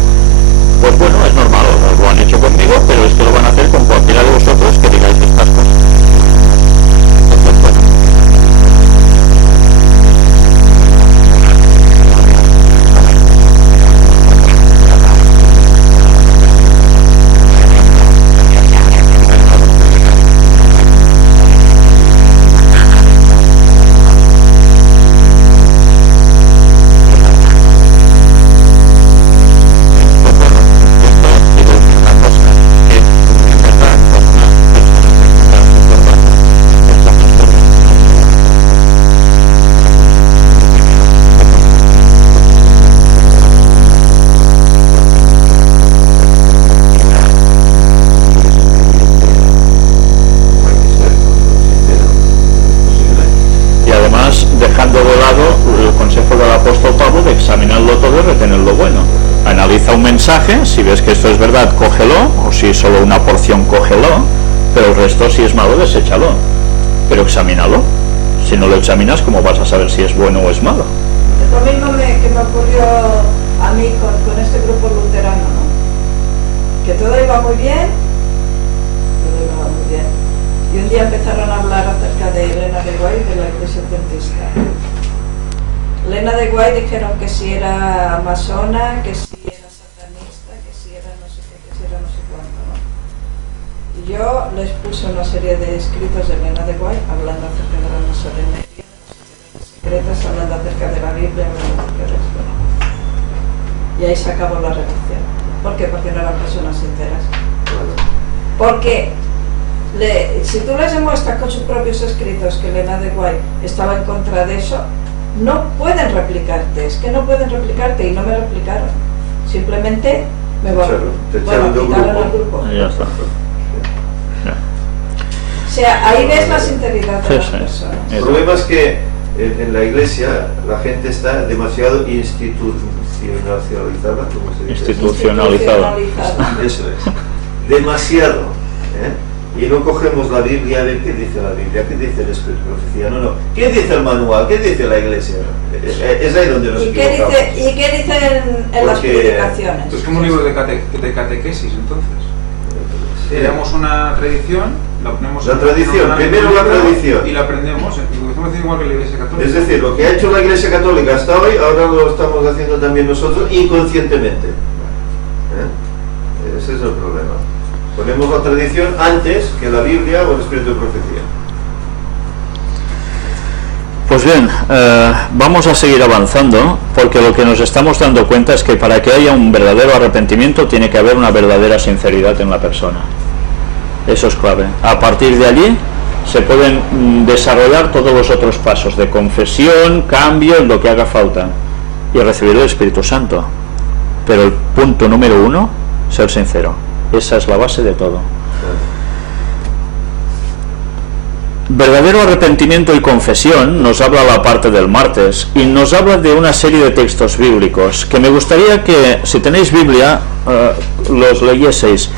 Pues bueno, es normal, lo han hecho conmigo, pero es que lo van a hacer con cualquiera de vosotros que digáis estas cosas. Entonces, bueno. Dejando de lado el consejo del apóstol Pablo de examinarlo todo y retener lo bueno. Analiza un mensaje, si ves que esto es verdad, cógelo, o si es solo una porción, cógelo, pero el resto, si es malo, deséchalo. Pero examínalo. Si no lo examinas, ¿cómo vas a saber si es bueno o es malo? Lo mismo que me ocurrió a mí con este grupo luterano, ¿no? Que todo iba muy bien, y un día empezaron a hablar acerca de Elena de Guay y de la Iglesia Adventista. Elena de Guay dijeron que si era masona, que si era satanista, que si era no sé qué, que si era no sé cuánto, ¿no? Y yo les puse una serie de escritos de Elena de Guay hablando acerca de la masonería, de las secretas, hablando acerca de la Biblia, hablando acerca de esto. Y ahí se acabó la relación. ¿Por qué? Porque no eran personas sinceras. Porque si tú les demuestras con sus propios escritos que Elena de Guay estaba en contra de eso, no pueden replicarte, es que no pueden replicarte y no me replicaron. Simplemente me quitaron al grupo. Y ya está. O sea, ahí ves la sinceridad de las personas. El problema es que en la iglesia la gente está demasiado institucionalizada, ¿cómo se dice? Institucionalizada. Eso es. Demasiado. Y no cogemos la Biblia a ver qué dice la Biblia, qué dice el Espíritu de Profecía, no. ¿Qué dice el manual? ¿Qué dice la iglesia? Es ahí donde nos equivocamos. ¿Y qué dicen en las publicaciones? Es como un libro de catequesis, entonces. Tenemos una tradición, la ponemos la tradición, primero la tradición. Y la aprendemos, estamos haciendo igual que la Iglesia Católica. Es decir, lo que ha hecho la Iglesia Católica hasta hoy, ahora lo estamos haciendo también nosotros inconscientemente. Ese es el problema. Ponemos la tradición antes que la Biblia o el Espíritu de Profecía. Pues bien, vamos a seguir avanzando, porque lo que nos estamos dando cuenta es que para que haya un verdadero arrepentimiento tiene que haber una verdadera sinceridad en la persona. Eso es clave. A partir de allí se pueden desarrollar todos los otros pasos de confesión, cambio, lo que haga falta, y recibir el Espíritu Santo. Pero el punto número 1, ser sincero. Esa es la base de todo. Verdadero arrepentimiento y confesión nos habla la parte del martes y nos habla de una serie de textos bíblicos que me gustaría que, si tenéis Biblia, los leyeseis.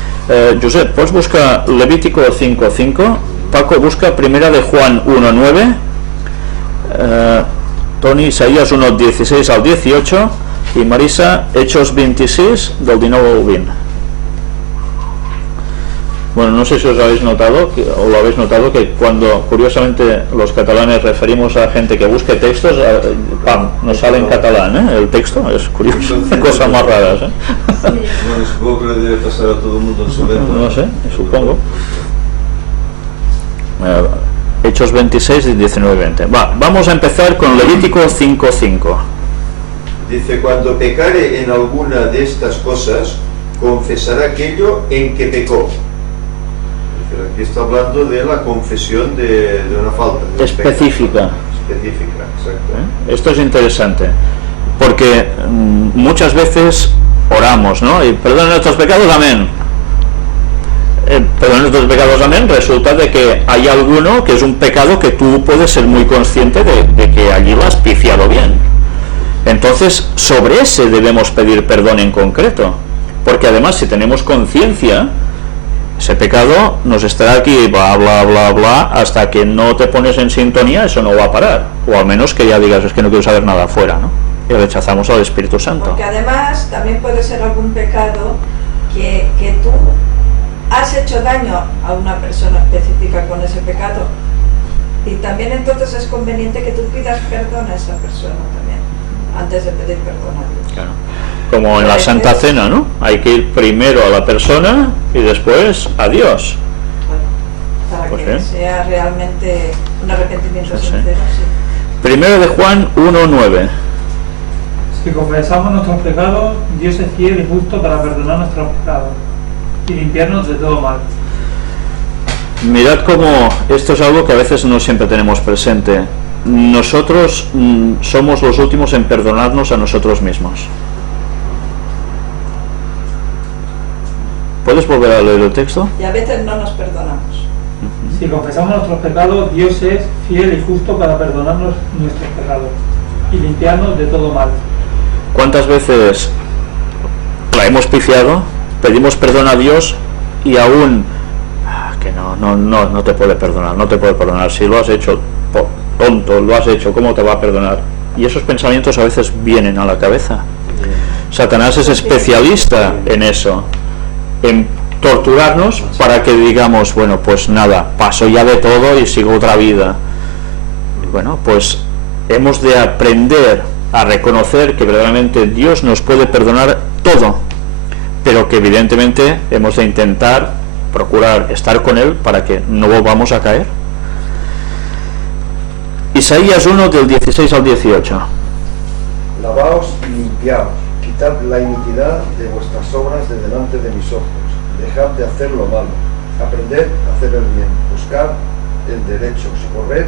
Josep, ¿puedes buscar Levítico 5:5? Paco, busca Primera de Juan 1:9. Toni, Isaías 1:16 al 18 y Marisa, Hechos 26 del 19 al 20. Bueno, no sé si os habéis notado, o lo habéis notado, que cuando curiosamente los catalanes referimos a gente que busque textos, ¡pam!, nos sale en catalán, el texto, es curioso, cosas más raras. Bueno, supongo que le debe pasar a todo el mundo en su venta. No sé, supongo. Hechos 26 y 19 y 20. Vamos a empezar con Levítico 5:5. Dice, cuando pecare en alguna de estas cosas, confesará aquello en que pecó. Pero aquí está hablando de la confesión de una falta. De Específica. Específica, exacto. Esto es interesante, porque muchas veces oramos, ¿no? Y perdona nuestros pecados, amén. Perdona nuestros pecados, amén. Resulta de que hay alguno que es un pecado que tú puedes ser muy consciente de que allí lo has pifiado bien. Entonces, sobre ese debemos pedir perdón en concreto, porque además si tenemos conciencia, ese pecado nos estará aquí, bla, bla, bla, bla, hasta que no te pones en sintonía, eso no va a parar. O al menos que ya digas, es que no quiero saber nada afuera, ¿no? Y rechazamos al Espíritu Santo. Porque además también puede ser algún pecado que tú has hecho daño a una persona específica con ese pecado. Y también entonces es conveniente que tú pidas perdón a esa persona también, antes de pedir perdón a Dios. Claro. Como en la Santa Cena, ¿no? Hay que ir primero a la persona y después a Dios. Bueno, para Pues que bien. sea realmente un arrepentimiento Sí, sí. sincero, sí. Primero de Juan 1:9. Si confesamos nuestros pecados, Dios es fiel y justo para perdonar nuestros pecados y limpiarnos de todo mal. Mirad cómo esto es algo que a veces no siempre tenemos presente. Nosotros somos los últimos en perdonarnos a nosotros mismos. ¿Puedes volver a leer el texto? Y a veces no nos perdonamos. Si confesamos nuestros pecados, Dios es fiel y justo para perdonarnos nuestros pecados y limpiarnos de todo mal. ¿Cuántas veces la hemos pifiado, pedimos perdón a Dios y aún que no te puede perdonar, no te puede perdonar? Si lo has hecho tonto, lo has hecho, ¿cómo te va a perdonar? Y esos pensamientos a veces vienen a la cabeza. Satanás es especialista en eso, en torturarnos para que digamos, bueno, pues nada, paso ya de todo y sigo otra vida. Bueno, pues hemos de aprender a reconocer que verdaderamente Dios nos puede perdonar todo, pero que evidentemente hemos de intentar procurar estar con Él para que no volvamos a caer. Isaías 1 del 16 al 18. Lavaos y limpiaos, quitad la iniquidad de vuestras obras de delante de mis ojos, dejad de hacer lo malo, aprended a hacer el bien, buscad el derecho, socorred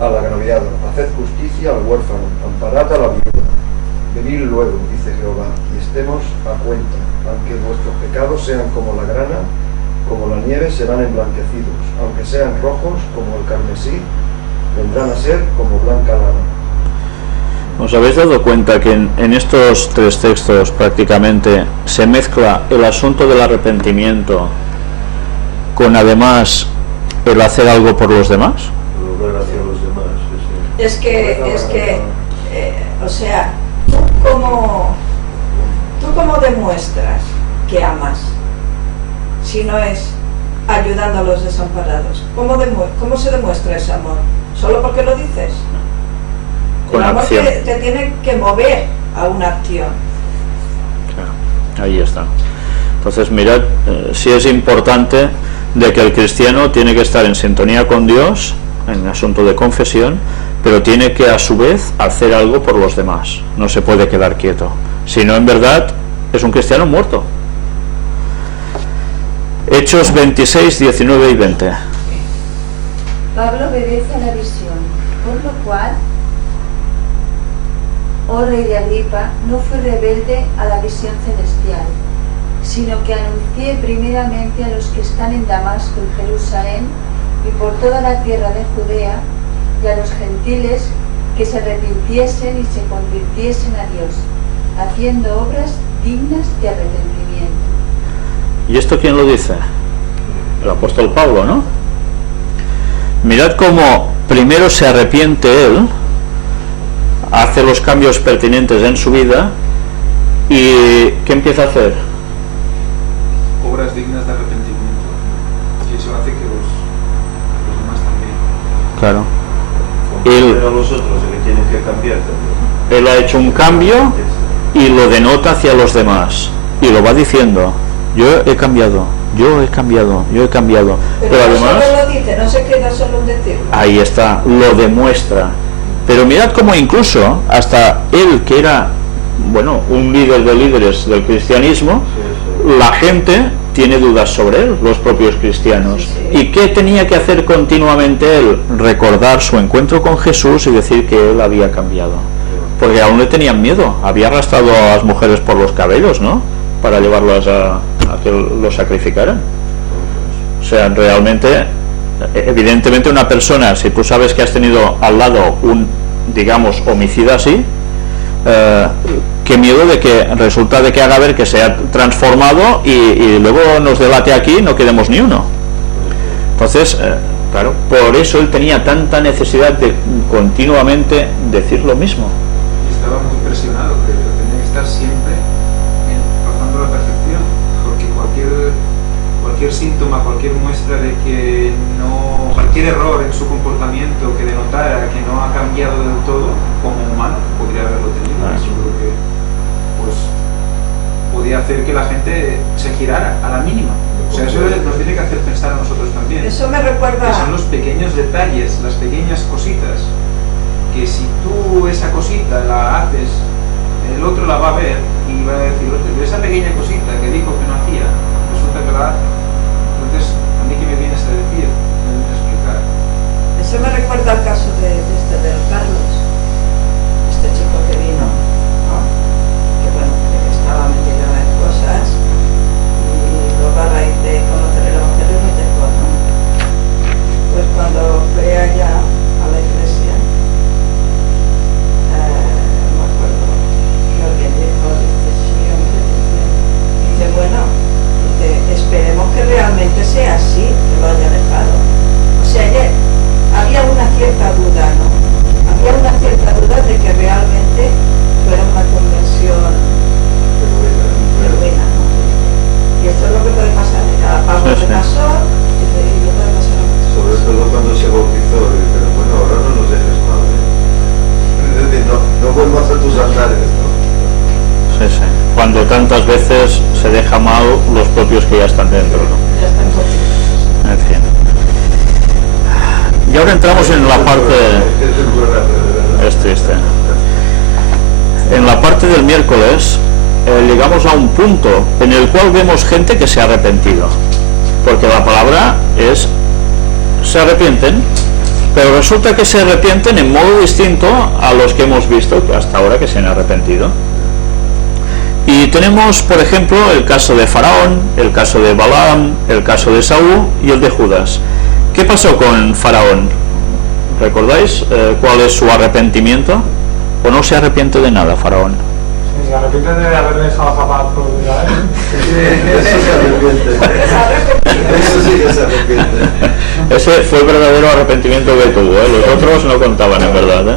al agraviado, haced justicia al huérfano, amparad a la viuda. Venid luego, dice Jehová, y estemos a cuenta, aunque vuestros pecados sean como la grana, como la nieve serán emblanquecidos, aunque sean rojos como el carmesí, vendrán a ser como blanca lana. ¿Os habéis dado cuenta que en estos tres textos prácticamente se mezcla el asunto del arrepentimiento con además el hacer algo por los demás? Lograr hacia los demás, sí, sí. Es que o sea, ¿tú cómo demuestras que amas si no es ayudando a los desamparados? ¿Cómo se demuestra ese amor? ¿Solo porque lo dices? Con el amor acción. te tiene que mover a una acción. Claro, ahí está. Entonces mirad, sí es importante de que el cristiano tiene que estar en sintonía con Dios en asunto de confesión, pero tiene que a su vez hacer algo por los demás. No se puede quedar quieto. Si no, en verdad es un cristiano muerto. Hechos 26, 19 y 20. Pablo obedece a la visión, por lo cual, oh rey de Agripa, no fui rebelde a la visión celestial, sino que anuncié primeramente a los que están en Damasco y Jerusalén y por toda la tierra de Judea y a los gentiles que se arrepintiesen y se convirtiesen a Dios, haciendo obras dignas de arrepentimiento. ¿Y esto quién lo dice? El apóstol Pablo, ¿no? Mirad cómo primero se arrepiente él, hace los cambios pertinentes en su vida y ¿qué empieza a hacer? Obras dignas de arrepentimiento. Y eso hace que los demás también. Claro. Convencer a los otros de que tienen que cambiar también. Él ha hecho un cambio y lo denota hacia los demás y lo va diciendo: yo he cambiado, yo he cambiado. Pero además, solo lo dice, no se queda solo en decirlo. ahí está, lo demuestra. Pero mirad cómo incluso hasta él, que era, bueno, un líder de líderes del cristianismo, la gente tiene dudas sobre él, los propios cristianos. ¿Y qué tenía que hacer continuamente él? Recordar su encuentro con Jesús y decir que él había cambiado. Porque aún le tenían miedo, había arrastrado a las mujeres por los cabellos, ¿no? Para llevarlas a que lo sacrificaran. O sea, realmente, evidentemente una persona, si tú sabes que has tenido al lado un, digamos, homicida así, qué miedo de que resulta de que haga ver que se ha transformado y luego nos delate aquí y no quedemos ni uno. Entonces, claro, por eso él tenía tanta necesidad de continuamente decir lo mismo. Y estaba muy impresionado, que tenía que estar siempre rozando la perfección, porque cualquier síntoma, cualquier muestra de que no, cualquier error en su comportamiento que denotara que no ha cambiado del todo como humano, podría haberlo tenido. Seguro que pues podía hacer que la gente se girara a la mínima. O sea, eso nos tiene que hacer pensar a nosotros también. Eso me recuerda... Que son los pequeños detalles, las pequeñas cositas, que si tú esa cosita la haces, el otro la va a ver y va a decir, pero esa pequeña cosita que dijo que no hacía, resulta que la hace. Entonces, ¿a mí qué me vienes a decir? Me vienes a explicar. Eso me recuerda al caso de Carlos, este chico que vino, ¿no? Que bueno, que estaba metido en cosas y luego a raíz de conocer el Evangelio me dejó, ¿no? Pues cuando fui allá a la iglesia, me acuerdo que alguien dijo, dice, bueno, esperemos que realmente sea así, que lo haya dejado. O sea, había una cierta duda, ¿no? Había una cierta duda de que realmente fuera una conversión genuina, ¿no? Y esto es lo que puede pasar. A Pablo le pasó y le puede pasar a nosotros. Sobre todo cuando se bautizó, pero bueno, ahora no nos dejes mal, ¿eh? Es decir, no vuelvas a tus andares, ¿no? Sí, sí. Cuando tantas veces se deja mal los propios que ya están dentro, ¿no? Ya están contentos. En fin. Y ahora entramos en la parte... Es triste. En la parte del miércoles llegamos a un punto en el cual vemos gente que se ha arrepentido. Porque la palabra es... se arrepienten, pero resulta que se arrepienten en modo distinto a los que hemos visto hasta ahora que se han arrepentido. Y tenemos, por ejemplo, el caso de Faraón, el caso de Balaam, el caso de Saúl y el de Judas. ¿Qué pasó con Faraón? ¿Recordáis cuál es su arrepentimiento? ¿O no se arrepiente de nada Faraón? Sí, se arrepiente de haber dejado escapar por Eso se arrepiente. Eso sí que se arrepiente. Ese fue el verdadero arrepentimiento que tuvo, ¿eh? Los otros no contaban en verdad, ¿eh?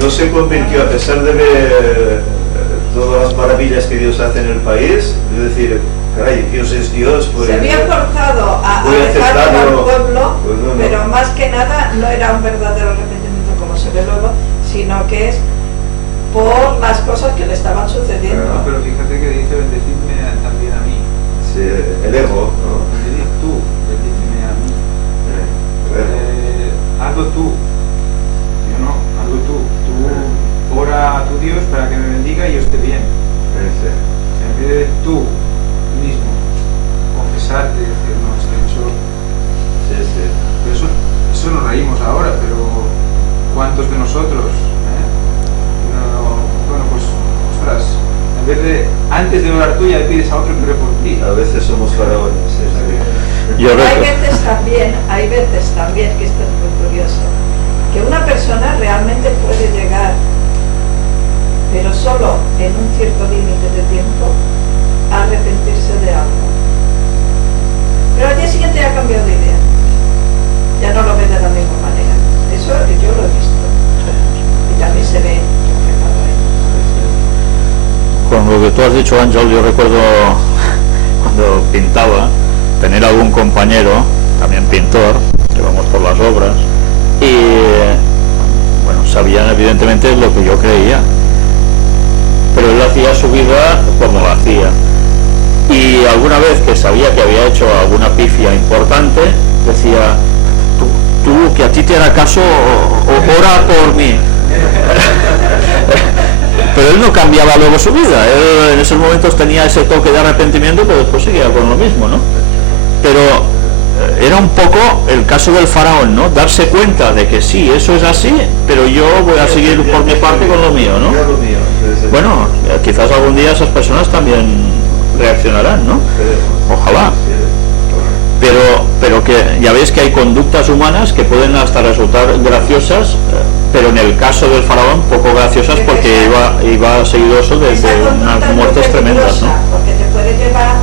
No se convirtió, a pesar de ver todas las maravillas que Dios hace en el país, es decir, caray, Dios es Dios, pues... Se había forzado a dejar al pueblo, pues no. pero más que nada no era un verdadero arrepentimiento como se ve luego, sino que es por las cosas que le estaban sucediendo. No, pero fíjate que dice, bendecidme también a mí. Sí, el ego, ¿no? Bendice tú, bendíceme a mí. Hazlo tú. Yo no, hazlo tú. Tú ora a tu Dios para que me bendiga y yo esté bien. Sí. En vez de tú mismo confesarte y decir, no, es que eso... Sí. Pero eso nos reímos ahora, pero ¿cuántos de nosotros? Bueno, pues, ostras, en vez de, antes de orar tú ya le pides a otro que ore por ti. A veces somos faraones, sí. Hay veces también, que esto es muy curioso, que una persona realmente puede llegar, pero solo en un cierto límite de tiempo, a arrepentirse de algo. Pero al día siguiente ya ha cambiado de idea. Ya no lo ve de la misma manera. Eso yo lo he visto. Y también se ve reflejado ahí. Con lo que tú has dicho, Ángel, yo recuerdo cuando pintaba, tener algún compañero, también pintor, que vamos por las obras, y bueno, sabían evidentemente lo que yo creía, pero él hacía su vida como la hacía. Y alguna vez que sabía que había hecho alguna pifia importante, decía, tú que a ti te hará caso, ora por mí. Pero él no cambiaba luego su vida, él en esos momentos tenía ese toque de arrepentimiento, pero después seguía con lo mismo, ¿no? Pero era un poco el caso del faraón, ¿no? Darse cuenta de que sí, eso es así, pero yo voy a seguir por mi parte con lo mío, ¿no? Bueno, quizás algún día esas personas también reaccionarán, ¿no? Ojalá. Pero que ya veis que hay conductas humanas que pueden hasta resultar graciosas, pero en el caso del faraón poco graciosas porque iba seguidoso de unas muertes tremendas, ¿no? Porque te puede llevar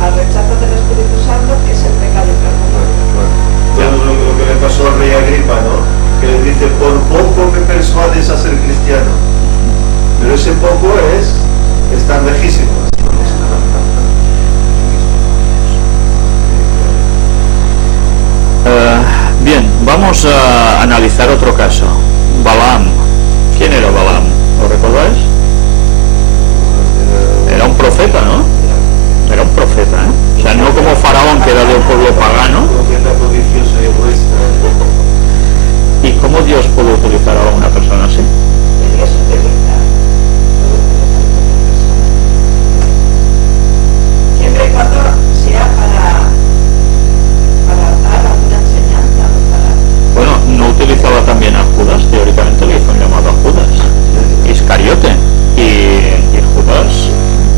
al rechazo del Espíritu Santo, que es el pecado imperfecto. Lo que le pasó al rey Agripa, ¿no? Que le dice, por poco me persuades a ser cristiano. Pero ese poco es estar lejísimo. Bien, vamos a analizar otro caso. Balaam. ¿Quién era Balaam? ¿Lo recordáis? Era un profeta, ¿no? Era un profeta, ¿eh? O sea, no como Faraón, que era de un pueblo pagano. ¿Y cómo Dios puede utilizar a una persona así? Siempre y cuando sea para dar alguna enseñanza o para... Bueno, no utilizaba también a Judas, teóricamente le hizo un llamado a Judas, Iscariote, y Judas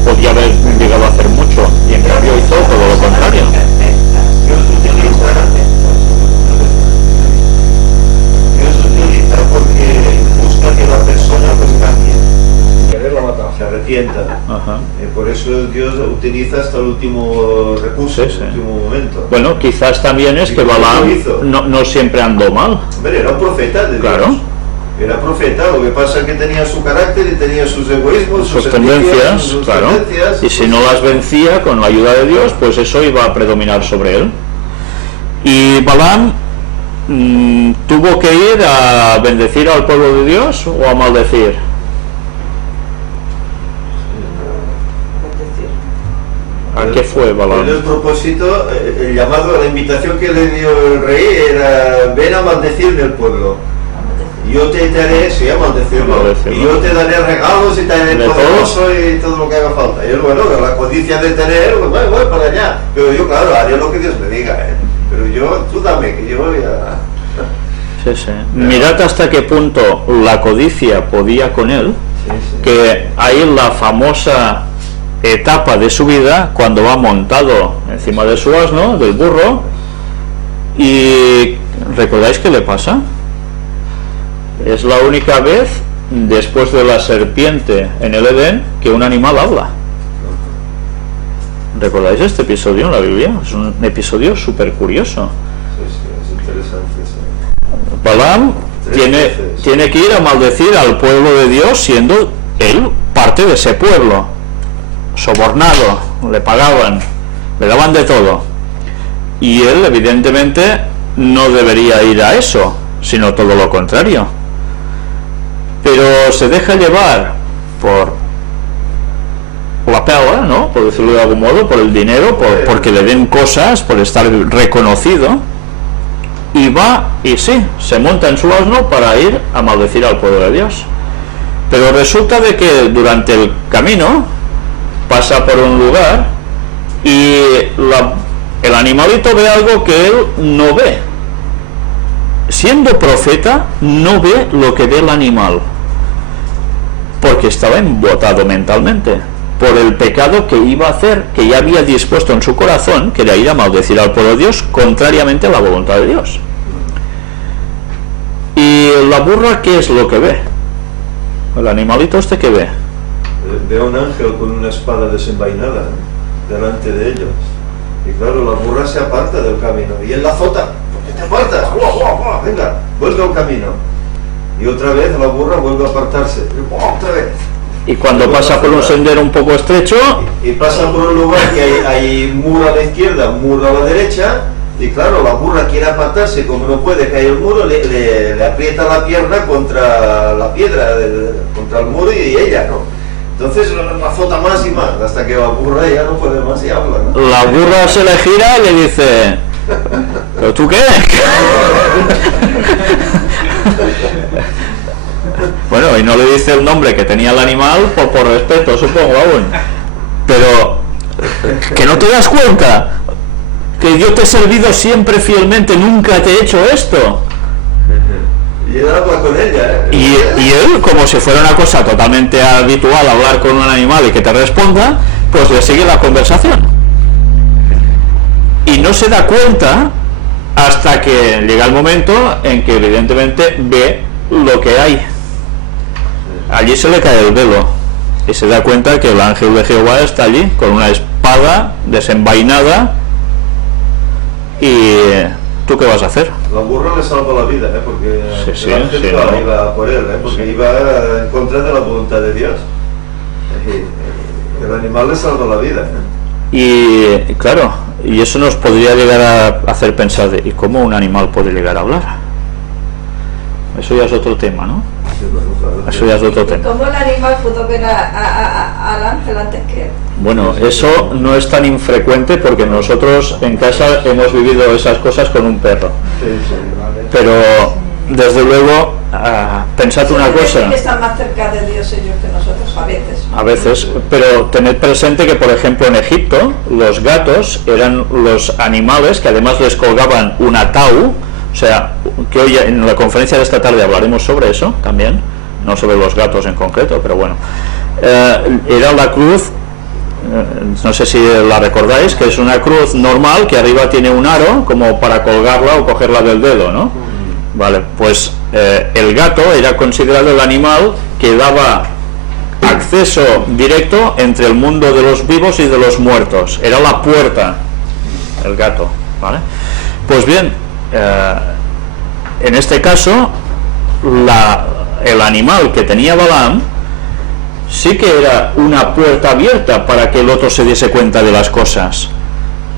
podía haber llegado a hacer mucho, y en cambio hizo todo lo contrario. Dios utiliza porque busca que la persona pues cambie, Quererla matar. se arrepienta. Ajá. Por eso Dios utiliza hasta el último recurso, Sí, sí. el último momento. Bueno, quizás también es que Balaam no siempre andó mal. Hombre, era un profeta de Dios. Claro. Era profeta, lo que pasa es que tenía su carácter y tenía sus egoísmos, Sus envidias, tendencias, sus claro, tendencias. y si no las vencía con la ayuda de Dios, pues eso iba a predominar sobre él. Y Balaam tuvo que ir a bendecir al pueblo de Dios o a maldecir. ¿A qué fue Balaam? El propósito, el llamado, la invitación que le dio el rey era: ven a maldecirme el pueblo. Yo te daré, sí, a maldecirlo. Y yo te daré regalos y te daré ¿De poderoso y todo lo que haga falta. Y él, bueno, la codicia de tener, pues voy para allá. Pero yo, claro, haré lo que Dios me diga, ¿eh? Pero yo, tú dame, que yo voy a... Sí, sí. Mirad hasta qué punto la codicia podía con él, que hay la famosa etapa de su vida cuando va montado encima de su asno, del burro, y ¿recordáis qué le pasa? Es la única vez después de la serpiente en el Edén que un animal habla. ¿Recordáis este episodio en la Biblia? Es un episodio súper curioso. Sí, es interesante eso. Balaam tiene que ir a maldecir al pueblo de Dios siendo él parte de ese pueblo, sobornado, le pagaban, le daban de todo, y él evidentemente no debería ir a eso, sino todo lo contrario, pero se deja llevar por la pela, ¿no? Por decirlo de algún modo, por el dinero, porque le den cosas, por estar reconocido, y va y sí, se monta en su asno para ir a maldecir al pueblo de Dios. Pero resulta de que durante el camino pasa por un lugar y el animalito ve algo que él no ve. Siendo profeta, no ve lo que ve el animal, porque estaba embotado mentalmente por el pecado que iba a hacer, que ya había dispuesto en su corazón, que era ir a maldecir al pueblo de Dios, contrariamente a la voluntad de Dios. ¿Y la burra qué es lo que ve? El animalito este que ve. Ve a un ángel con una espada desenvainada delante de ellos. Y claro, la burra se aparta del camino. Y él la azota. ¿Por qué te apartas? Venga, vuelve al camino. Y otra vez la burra vuelve a apartarse. Otra vez. Y cuando pasa por un sendero un poco estrecho, y pasa por un lugar que hay muro a la izquierda, muro a la derecha, y claro, la burra quiere apartarse, como no puede caer el muro, le aprieta la pierna contra la piedra, contra el muro, y ella, ¿no? Entonces la azota más y más, hasta que la burra ya no puede más y habla, ¿no? La burra se le gira y le dice, ¿pero tú qué? Bueno, y no le dice el nombre que tenía el animal por respeto, supongo, aún. Pero, ¿que no te das cuenta? Que yo te he servido siempre fielmente, nunca te he hecho esto. Y él habla con ella, ¿eh? Y él, como si fuera una cosa totalmente habitual hablar con un animal y que te responda, pues le sigue la conversación. Y no se da cuenta hasta que llega el momento en que evidentemente ve lo que hay. Allí se le cae el velo y se da cuenta que el ángel de Jehová está allí con una espada desenvainada. Y ¿tú qué vas a hacer? La burra le salva la vida, ¿eh? Porque Sí, el ángel iba por él, ¿eh? Porque iba en contra de la voluntad de Dios. El animal le salva la vida, ¿eh? Y claro, y eso nos podría llegar a hacer pensar de, ¿y cómo un animal puede llegar a hablar? Eso ya es otro tema, ¿no? Sí, bueno, claro. Eso ya es otro tema. ¿Cómo el animal pudo ver al ángel antes que él? Bueno, eso no es tan infrecuente porque nosotros en casa hemos vivido esas cosas con un perro. Sí, sí, vale. Pero desde luego, pensad una cosa. Que están más cerca de Dios ellos que nosotros a veces. Pero tened presente que, por ejemplo, en Egipto los gatos eran los animales que además les colgaban un atau. O sea, que hoy en la conferencia de esta tarde hablaremos sobre eso también, no sobre los gatos en concreto, pero bueno. Era la cruz, no sé si la recordáis, que es una cruz normal que arriba tiene un aro como para colgarla o cogerla del dedo, ¿no? Vale, pues el gato era considerado el animal que daba acceso directo entre el mundo de los vivos y de los muertos. Era la puerta, el gato, ¿vale? Pues bien, en este caso el animal que tenía Balaam sí que era una puerta abierta para que el otro se diese cuenta de las cosas,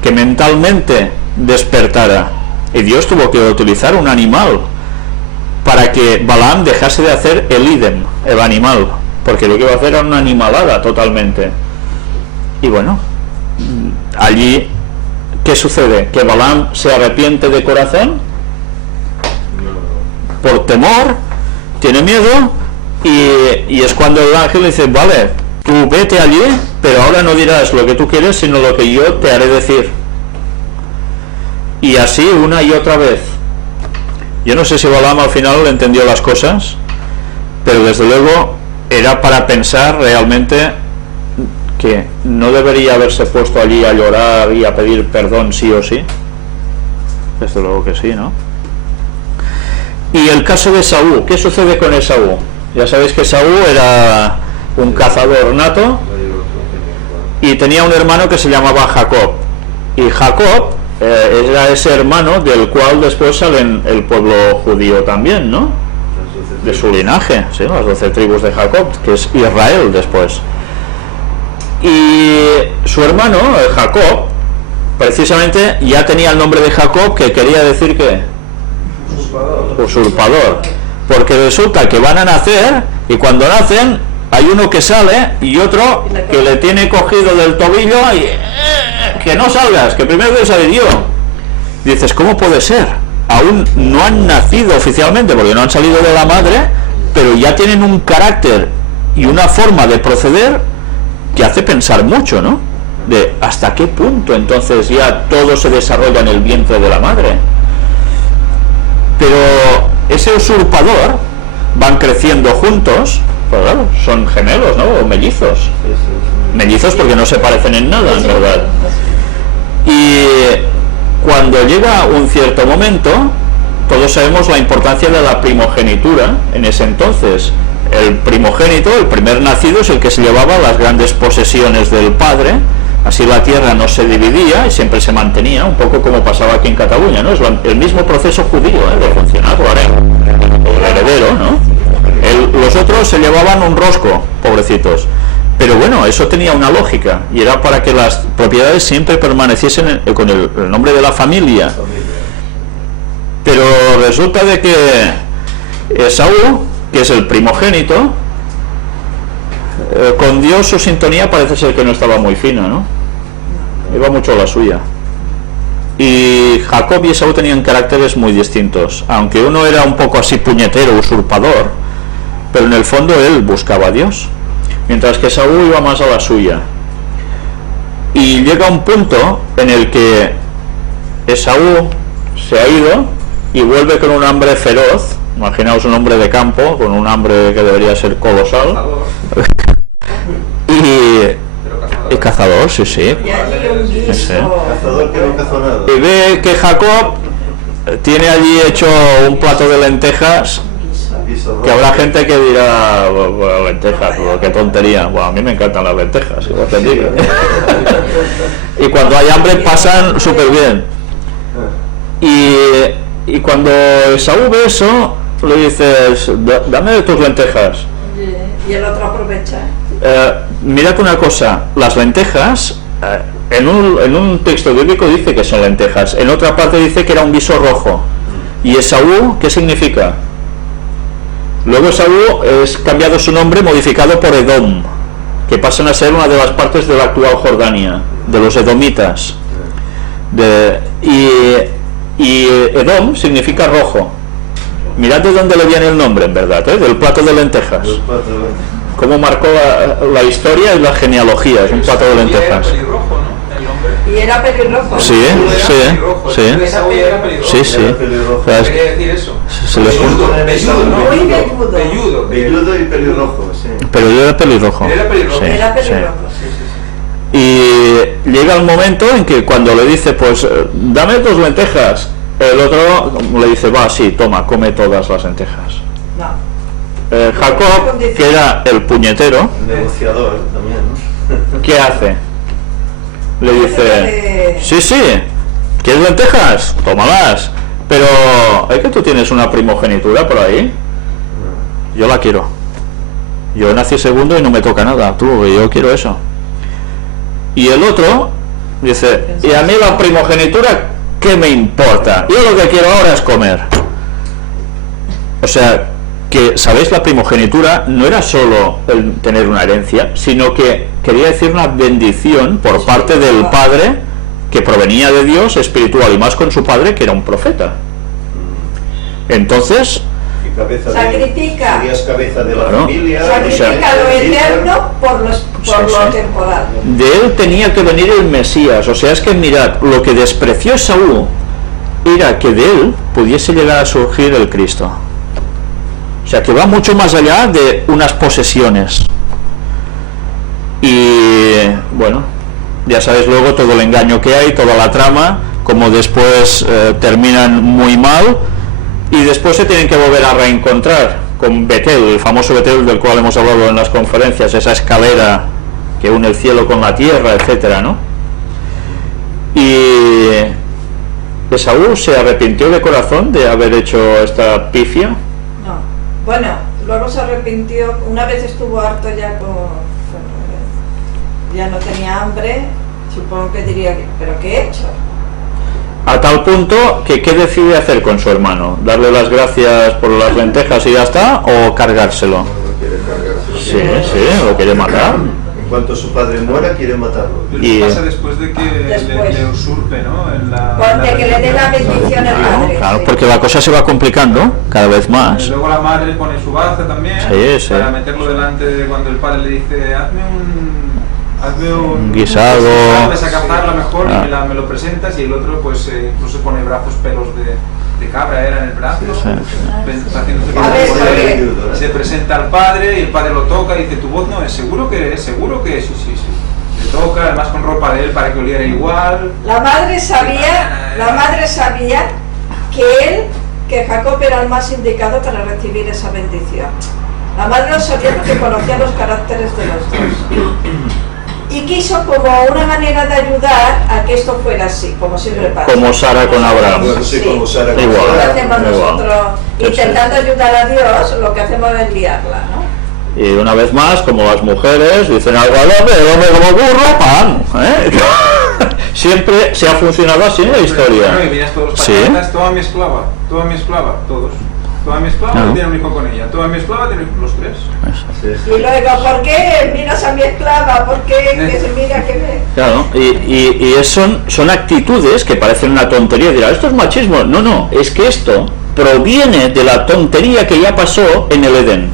que mentalmente despertara, y Dios tuvo que utilizar un animal para que Balaam dejase de hacer el idem, el animal, porque lo que iba a hacer era una animalada totalmente. Y bueno, allí ¿qué sucede? Que Balaam se arrepiente de corazón por temor, tiene miedo y es cuando el ángel le dice, vale, tú vete allí, pero ahora no dirás lo que tú quieres, sino lo que yo te haré decir. Y así una y otra vez. Yo no sé si Balaam al final entendió las cosas, pero desde luego era para pensar realmente que no debería haberse puesto allí a llorar y a pedir perdón sí o sí. Desde luego que sí, ¿no? Y el caso de Esaú, ¿qué sucede con Esaú? Ya sabéis que Esaú era un cazador nato y tenía un hermano que se llamaba Jacob. Y Jacob era ese hermano del cual después salen el pueblo judío también, ¿no? De su linaje, sí, las 12 tribus de Jacob, que es Israel después. Y su hermano, Jacob, precisamente ya tenía el nombre de Jacob, que quería decir que usurpador, porque resulta que van a nacer y cuando nacen hay uno que sale y otro que le tiene cogido del tobillo y que no salgas, que primero debe salir yo. Dices, ¿cómo puede ser? Aún no han nacido oficialmente porque no han salido de la madre, pero ya tienen un carácter y una forma de proceder que hace pensar mucho, ¿no? De hasta qué punto entonces ya todo se desarrolla en el vientre de la madre. Pero ese usurpador van creciendo juntos, pues claro, son gemelos, ¿no? O mellizos. Mellizos porque no se parecen en nada, en verdad. Y cuando llega un cierto momento, todos sabemos la importancia de la primogenitura en ese entonces. El primogénito, el primer nacido, es el que se llevaba las grandes posesiones del padre, así la tierra no se dividía y siempre se mantenía, un poco como pasaba aquí en Cataluña, ¿no? Es el mismo proceso judío, de funcionar, el heredero, ¿no? Los otros se llevaban un rosco, pobrecitos. Pero bueno, eso tenía una lógica y era para que las propiedades siempre permaneciesen con el nombre de la familia. Pero resulta de que Esaú, que es el primogénito, con Dios su sintonía parece ser que no estaba muy fina, ¿no? Iba mucho a la suya. Y Jacob y Esaú tenían caracteres muy distintos, aunque uno era un poco así puñetero, usurpador, pero en el fondo él buscaba a Dios, mientras que Esaú iba más a la suya. Y llega un punto en el que Esaú se ha ido y vuelve con un hambre feroz. Imaginaos un hombre de campo con un hambre que debería ser colosal. Y cazador, sí, sí. Y allí un guiso. Sí. Cazador que no cazó nada. Y ve que Jacob tiene allí hecho un plato de lentejas, Guiso que habrá gente que dirá, bueno, lentejas, bueno, qué tontería. Bueno, a mí me encantan las lentejas, igual te digo. Y cuando hay hambre pasan súper bien. Y cuando Esaú ve eso, le dices, dame de tus lentejas. Y el otro aprovecha. Mirad una cosa, las lentejas, en un texto bíblico dice que son lentejas, en otra parte dice que era un guiso rojo. ¿Y Esaú qué significa? Luego Esaú es cambiado su nombre, modificado por Edom, que pasan a ser una de las partes de la actual Jordania, de los edomitas. Y Edom significa rojo. Mirad de dónde le viene el nombre, en verdad, del plato de lentejas. Cómo marcó la historia y la genealogía, es un plato de lentejas. Pelirrojo, ¿no? El hombre. Y era pelirrojo. Sí, sí. Esaú era pelirrojo. Sí, sí. O sea, Quería decir eso. se le junta. Velludo, ¿no? Muy velludo. Velludo y pelirrojo, sí. Pero yo era pelirrojo. Era pelirrojo. Sí, Era sí. pelirrojo. Y llega el momento en que cuando le dice, pues dame tus lentejas, el otro le dice, va, sí, toma, come todas las lentejas. No. Jacob, que era el puñetero, Negociador también, ¿no? ¿qué hace? Le dice, sí, sí, ¿quieres lentejas? Tómalas, pero ¿es que tú tienes una primogenitura por ahí? Yo la quiero. Yo nací segundo y no me toca nada, tú, yo quiero eso. Y el otro dice, y a mí la primogenitura, ¿qué me importa? Yo lo que quiero ahora es comer. O sea, que, ¿sabéis? La primogenitura no era solo el tener una herencia, sino que quería decir una bendición por parte del padre que provenía de Dios espiritual, y más con su padre que era un profeta. Entonces, Cabeza Sacrifica. Serías cabeza de la Claro. familia. Sacrifica lo eterno por lo sí. temporal. de él tenía que venir el Mesías. O sea, es que mirad, lo que despreció Esaú era que de él pudiese llegar a surgir el Cristo. O sea, que va mucho más allá de unas posesiones. Y bueno, ya sabéis luego todo el engaño que hay, toda la trama, como después terminan muy mal, y después se tienen que volver a reencontrar con Betel, el famoso Betel del cual hemos hablado en las conferencias, esa escalera que une el cielo con la tierra, etcétera, ¿no? Y Esaú se arrepintió de corazón de haber hecho esta pifia. No. Bueno, luego se arrepintió, una vez estuvo harto ya ya no tenía hambre, supongo que diría, ¿pero qué he hecho? A tal punto que ¿qué decide hacer con su hermano? ¿Darle las gracias por las lentejas y ya está? ¿O cargárselo? No quiere cargarse. Sí, lo quiere matar. En cuanto su padre muera, quiere matarlo. Pero Y- ¿qué pasa después de que Después. le usurpe, ¿no? Porque que le dé la bendición al padre. Claro, sí. porque la cosa se va complicando cada vez más. Y luego la madre pone su baza también Sí, sí. para meterlo delante de cuando el padre le dice hazme un Guisado. de cazarla mejor Ah. y me lo presentas, y el otro pues incluso pone brazos, pelos de cabra era en el brazo, Sí, sí. haciéndose A como ver, si porque- fuera- se presenta al padre y el padre lo toca y dice tu voz no es seguro que sí, le toca además con ropa de él para que oliera igual. La madre sabía que Jacob era el más indicado para recibir esa bendición. La madre lo sabía porque conocía los caracteres de los dos. Y quiso como una manera de ayudar a que esto fuera así, como siempre pasa. Como Sara con Abraham. Bueno, sí, como Sara con Igual. Lo que Sara. hacemos Igual. nosotros, Sí, intentando ayudar a Dios, lo que hacemos es liarla, ¿no? Y una vez más, como las mujeres dicen algo al hombre, el hombre como burro, pan. Siempre se ha funcionado así en la Bueno, y historia. miras todos los Sí. patriotas, toda mi esclava, todos. Toma mi esclava Claro. y tiene un hijo con ella. Toma mi esclava, tiene los tres. Sí, sí. Y luego, ¿por qué miras a mi esclava? ¿Por qué que se mira que me...? Claro, y son actitudes que parecen una tontería. Dirá, esto es machismo. No, no, es que esto proviene de la tontería que ya pasó en el Edén.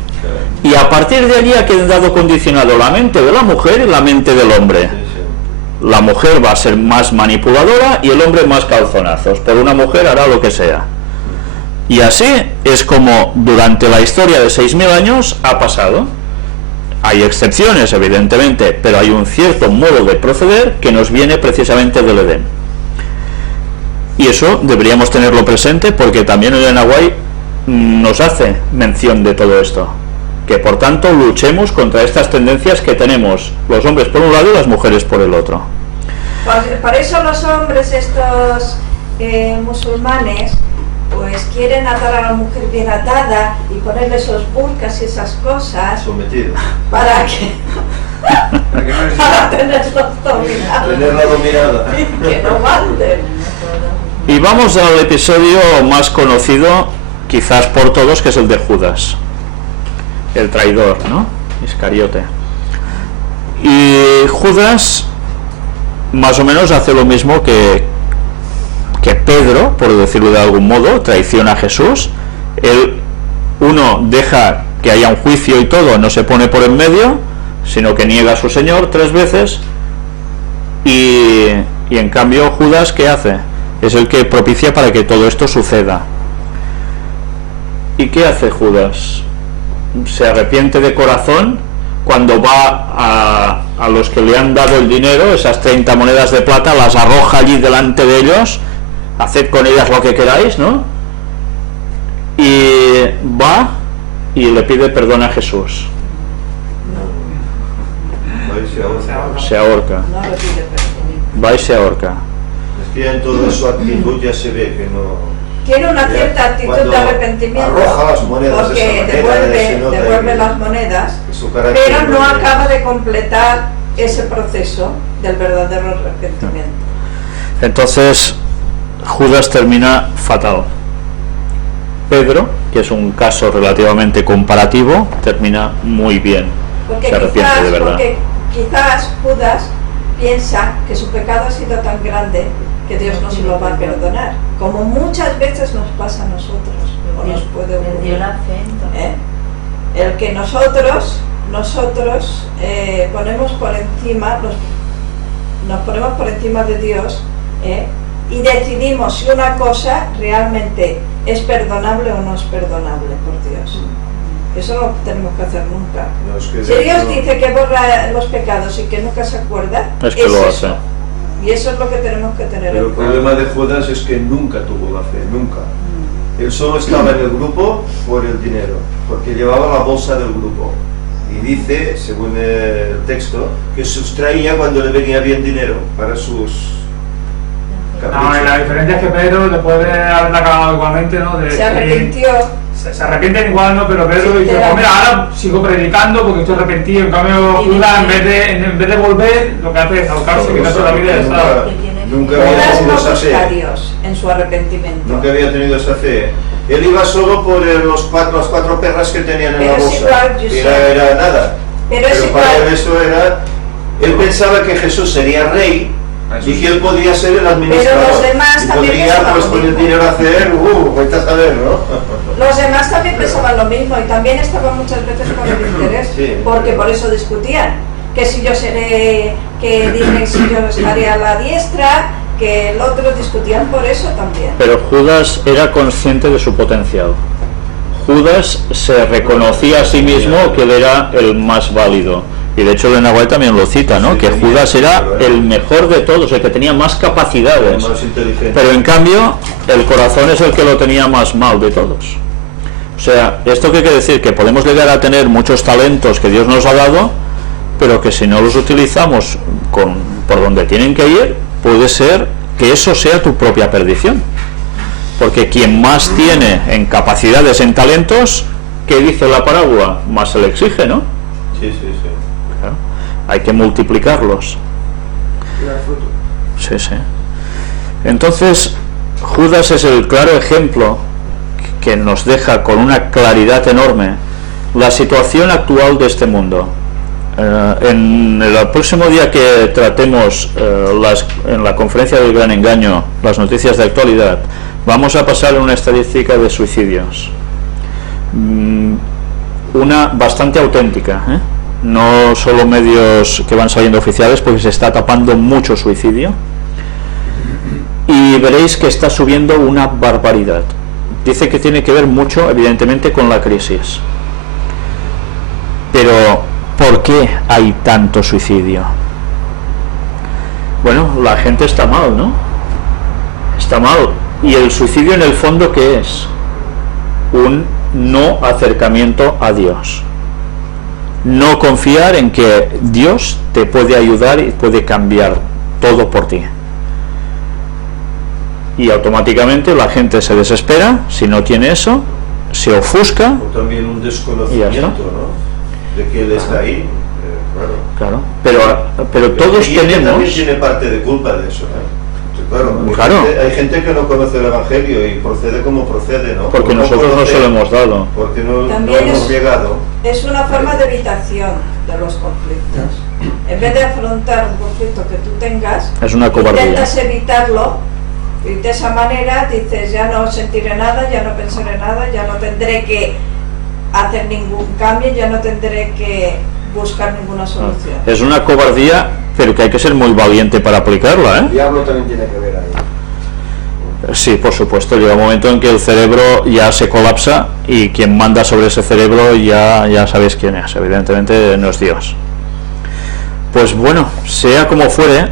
Y a partir de allí ha quedado condicionado la mente de la mujer y la mente del hombre. Sí, sí. La mujer va a ser más manipuladora y el hombre más calzonazos. Por una mujer hará lo que sea. Y así es como durante la historia de 6.000 años ha pasado. Hay excepciones, evidentemente, pero hay un cierto modo de proceder que nos viene precisamente del Edén. Y eso deberíamos tenerlo presente porque también Elena White nos hace mención de todo esto. Que por tanto luchemos contra estas tendencias que tenemos los hombres por un lado y las mujeres por el otro. Por eso los hombres estos musulmanes pues quieren atar a la mujer bien atada y ponerle esos burkas y esas cosas Sometido. para que Para que no les para tenerlos dominados Tenerla dominada. y que no manden. Y vamos al episodio más conocido quizás por todos, que es el de Judas, el traidor, ¿no? Iscariote. Y Judas más o menos hace lo mismo que Pedro, por decirlo de algún modo, traiciona a Jesús. Él, uno, deja que haya un juicio y todo, no se pone por en medio, sino que niega a su Señor 3 veces. Y en cambio Judas, ¿qué hace? Es el que propicia para que todo esto suceda. ¿Y qué hace Judas? Se arrepiente de corazón cuando va a los que le han dado el dinero, esas 30 monedas de plata, las arroja allí delante de ellos, haced con ellas lo que queráis, ¿no? Y va y le pide perdón a Jesús. Se ahorca. No lo pide perdón. Va y se ahorca. Es que ya en toda su actitud ya se ve que no... Tiene una cierta actitud Cuando de arrepentimiento arroja las monedas de porque esa manera, se nota devuelve que las monedas, su carácter pero no es- acaba de completar ese proceso del verdadero arrepentimiento. Entonces Judas termina fatal. Pedro, que es un caso relativamente comparativo, termina muy bien. Porque Se arrepiente de verdad. porque quizás Judas piensa que su pecado ha sido tan grande que Dios no se lo va a perdonar, como muchas veces nos pasa a nosotros, o nos puede Perdió ocurrir. la fe, entonces. El que nosotros ponemos por encima, nos ponemos por encima de Dios y decidimos si una cosa realmente es perdonable o no es perdonable por Dios. Eso no lo tenemos que hacer nunca. No, es que Si de Dios hecho- dice que borra los pecados y que nunca se acuerda, Es que lo eso. hace. Y eso es lo que tenemos que tener Pero en el cuenta. problema de Judas es que nunca tuvo la fe, nunca. Él solo estaba en el grupo por el dinero, porque llevaba la bolsa del grupo. Y dice, según el texto, que sustraía cuando le venía bien dinero para sus caprichos. No, y la diferencia es que Pedro, después de haberla acabado igualmente, ¿no? Se arrepintió. Se arrepienten igual, ¿no? Pero Pedro Sí, dice, te da- pues mira, ahora sigo predicando porque estoy arrepentido. En cambio, Judas, en vez de volver, lo que hace es ahorcarse, quitarse la vida y ya está. Nunca había Judas tenido no esa busca a fe. Dios en su arrepentimiento. Nunca había tenido esa fe. Él iba solo por las 4 perras que tenían en Pero la es bolsa. igual, Josep. Era nada. Pero es para igual. él eso era... Él pensaba que Jesús sería rey y que él podía ser el administrador. Pero los demás y también podría, pensaban pues lo con el mismo. dinero hacer, vete a saber, ¿no? Los demás también pensaban lo mismo y también estaban muchas veces con el interés, Sí. porque por eso discutían, que si yo seré, que dicen si yo estaré a la diestra, que el otro, discutían por eso también. Pero Judas era consciente de su potencial. Judas se reconocía a sí mismo que él era el más válido. Y de hecho Elena White también lo cita, ¿no? Sí, Que sí, Judas era claro, el mejor de todos, el que tenía más capacidades. Más inteligente. Pero en cambio, el corazón es el que lo tenía más mal de todos. O sea, ¿esto qué quiere decir? Que podemos llegar a tener muchos talentos que Dios nos ha dado, pero que si no los utilizamos por donde tienen que ir, puede ser que eso sea tu propia perdición. Porque quien más tiene en capacidades, en talentos, ¿qué dice la parábola? Más se le exige, ¿no? Sí, sí, sí. Claro. Hay que multiplicarlos. Y dar fruto. Sí, sí. Entonces, Judas es el claro ejemplo que nos deja con una claridad enorme la situación actual de este mundo. En el próximo día que tratemos en la conferencia del Gran Engaño las noticias de actualidad, vamos a pasar a una estadística de suicidios, una bastante auténtica, no solo medios que van saliendo oficiales, porque se está tapando mucho suicidio, y veréis que está subiendo una barbaridad. Dice que tiene que ver mucho, evidentemente, con la crisis. Pero ¿por qué hay tanto suicidio? Bueno, la gente está mal, ¿no? Está mal. ¿Y el suicidio en el fondo qué es? Un no acercamiento a Dios. No confiar en que Dios te puede ayudar y puede cambiar todo por ti. Y automáticamente la gente se desespera si no tiene eso, se ofusca. O también un desconocimiento, ¿no? De que Él está ahí. Claro. Pero todos y tenemos. También tiene parte de culpa de eso, Claro. Hay gente que no conoce el Evangelio y procede como procede, ¿no? Porque nosotros no se lo hemos dado. Porque no También hemos llegado. Es una forma de evitación de los conflictos. En vez de afrontar un conflicto que tú tengas, Es una cobardía. intentas evitarlo y de esa manera dices, ya no sentiré nada, ya no pensaré nada, ya no tendré que hacer ningún cambio, ya no tendré que buscar ninguna solución. Es una cobardía, pero que hay que ser muy valiente para aplicarla, El diablo también tiene que ver ahí. Sí, por supuesto. Llega un momento en que el cerebro ya se colapsa y quien manda sobre ese cerebro ya sabéis quién es. Evidentemente no es Dios. Pues bueno, sea como fuere,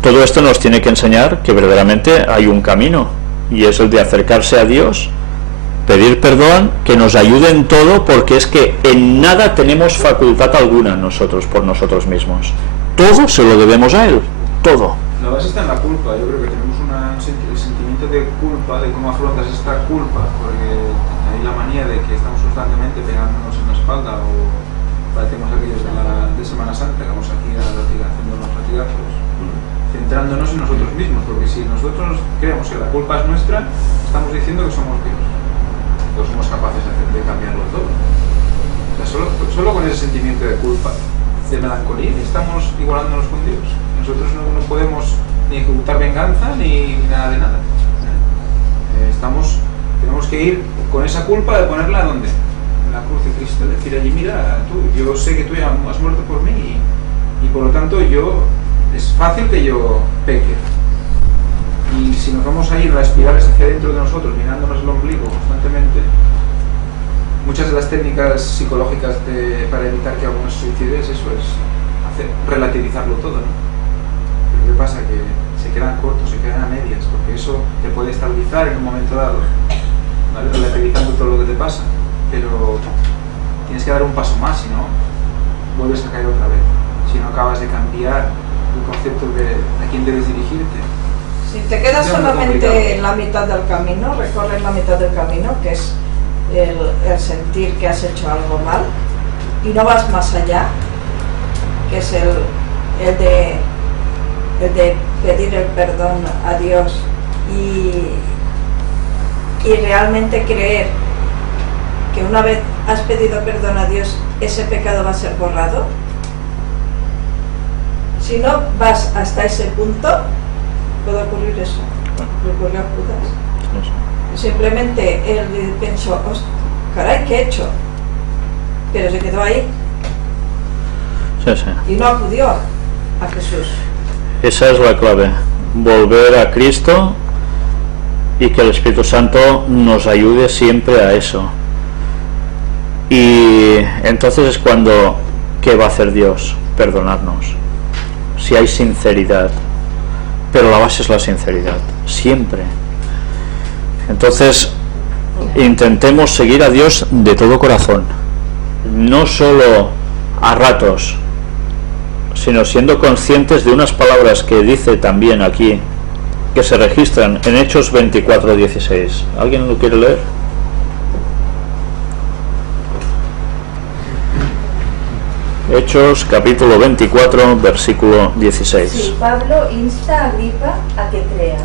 todo esto nos tiene que enseñar que verdaderamente hay un camino, y es el de acercarse a Dios, pedir perdón, que nos ayude en todo, porque es que en nada tenemos facultad alguna nosotros por nosotros mismos. Todo se lo debemos a Él, todo. La base está en la culpa. Yo creo que tenemos un sentimiento de culpa, de cómo afrontas esta culpa, porque hay la manía de que estamos constantemente pegándonos en la espalda, o parecemos aquellos de Semana Santa, que vamos aquí haciendo unos latigazos, centrándonos en nosotros mismos, porque si nosotros creemos que la culpa es nuestra, estamos diciendo que somos Dios, que somos capaces de cambiarlo todo. O sea, solo con ese sentimiento de culpa, de melancolía, estamos igualándonos con Dios. Nosotros no podemos ni ejecutar venganza ni nada de nada. Tenemos que ir con esa culpa de ponerla ¿dónde? En la cruz de Cristo, decir allí, mira, yo sé que tú ya has muerto por mí y por lo tanto es fácil que yo peque. Y si nos vamos a ir a espirales hacia dentro de nosotros, mirándonos el ombligo constantemente, muchas de las técnicas psicológicas para evitar que algunos suicides, eso es relativizarlo todo, ¿no? Pero ¿qué pasa? Que se quedan cortos, se quedan a medias, porque eso te puede estabilizar en un momento dado, ¿vale? Relativizando todo lo que te pasa, pero tienes que dar un paso más, si no, vuelves a caer otra vez, si no acabas de cambiar el concepto de a quién debes dirigirte. Si te quedas Es muy complicado. solamente en la mitad del camino, recorres la mitad del camino, que es el sentir que has hecho algo mal, y no vas más allá, que es el de pedir el perdón a Dios y realmente creer que una vez has pedido perdón a Dios, ese pecado va a ser borrado. Si no vas hasta ese punto, puede ocurrir eso. Le ocurrió a Judas. Simplemente él pensó, caray, ¿qué he hecho? Pero se quedó ahí Sí. y no acudió a Jesús. Esa es la clave, volver a Cristo, y que el Espíritu Santo nos ayude siempre a eso. Y entonces es cuando, ¿qué va a hacer Dios? Perdonarnos, si hay sinceridad, pero la base es la sinceridad, siempre. Entonces intentemos seguir a Dios de todo corazón, no solo a ratos, sino siendo conscientes de unas palabras que dice también aquí, que se registran en Hechos 24:16. ¿Alguien lo quiere leer? Hechos capítulo 24, versículo 16. Sí, Pablo insta a Agripa a que crea.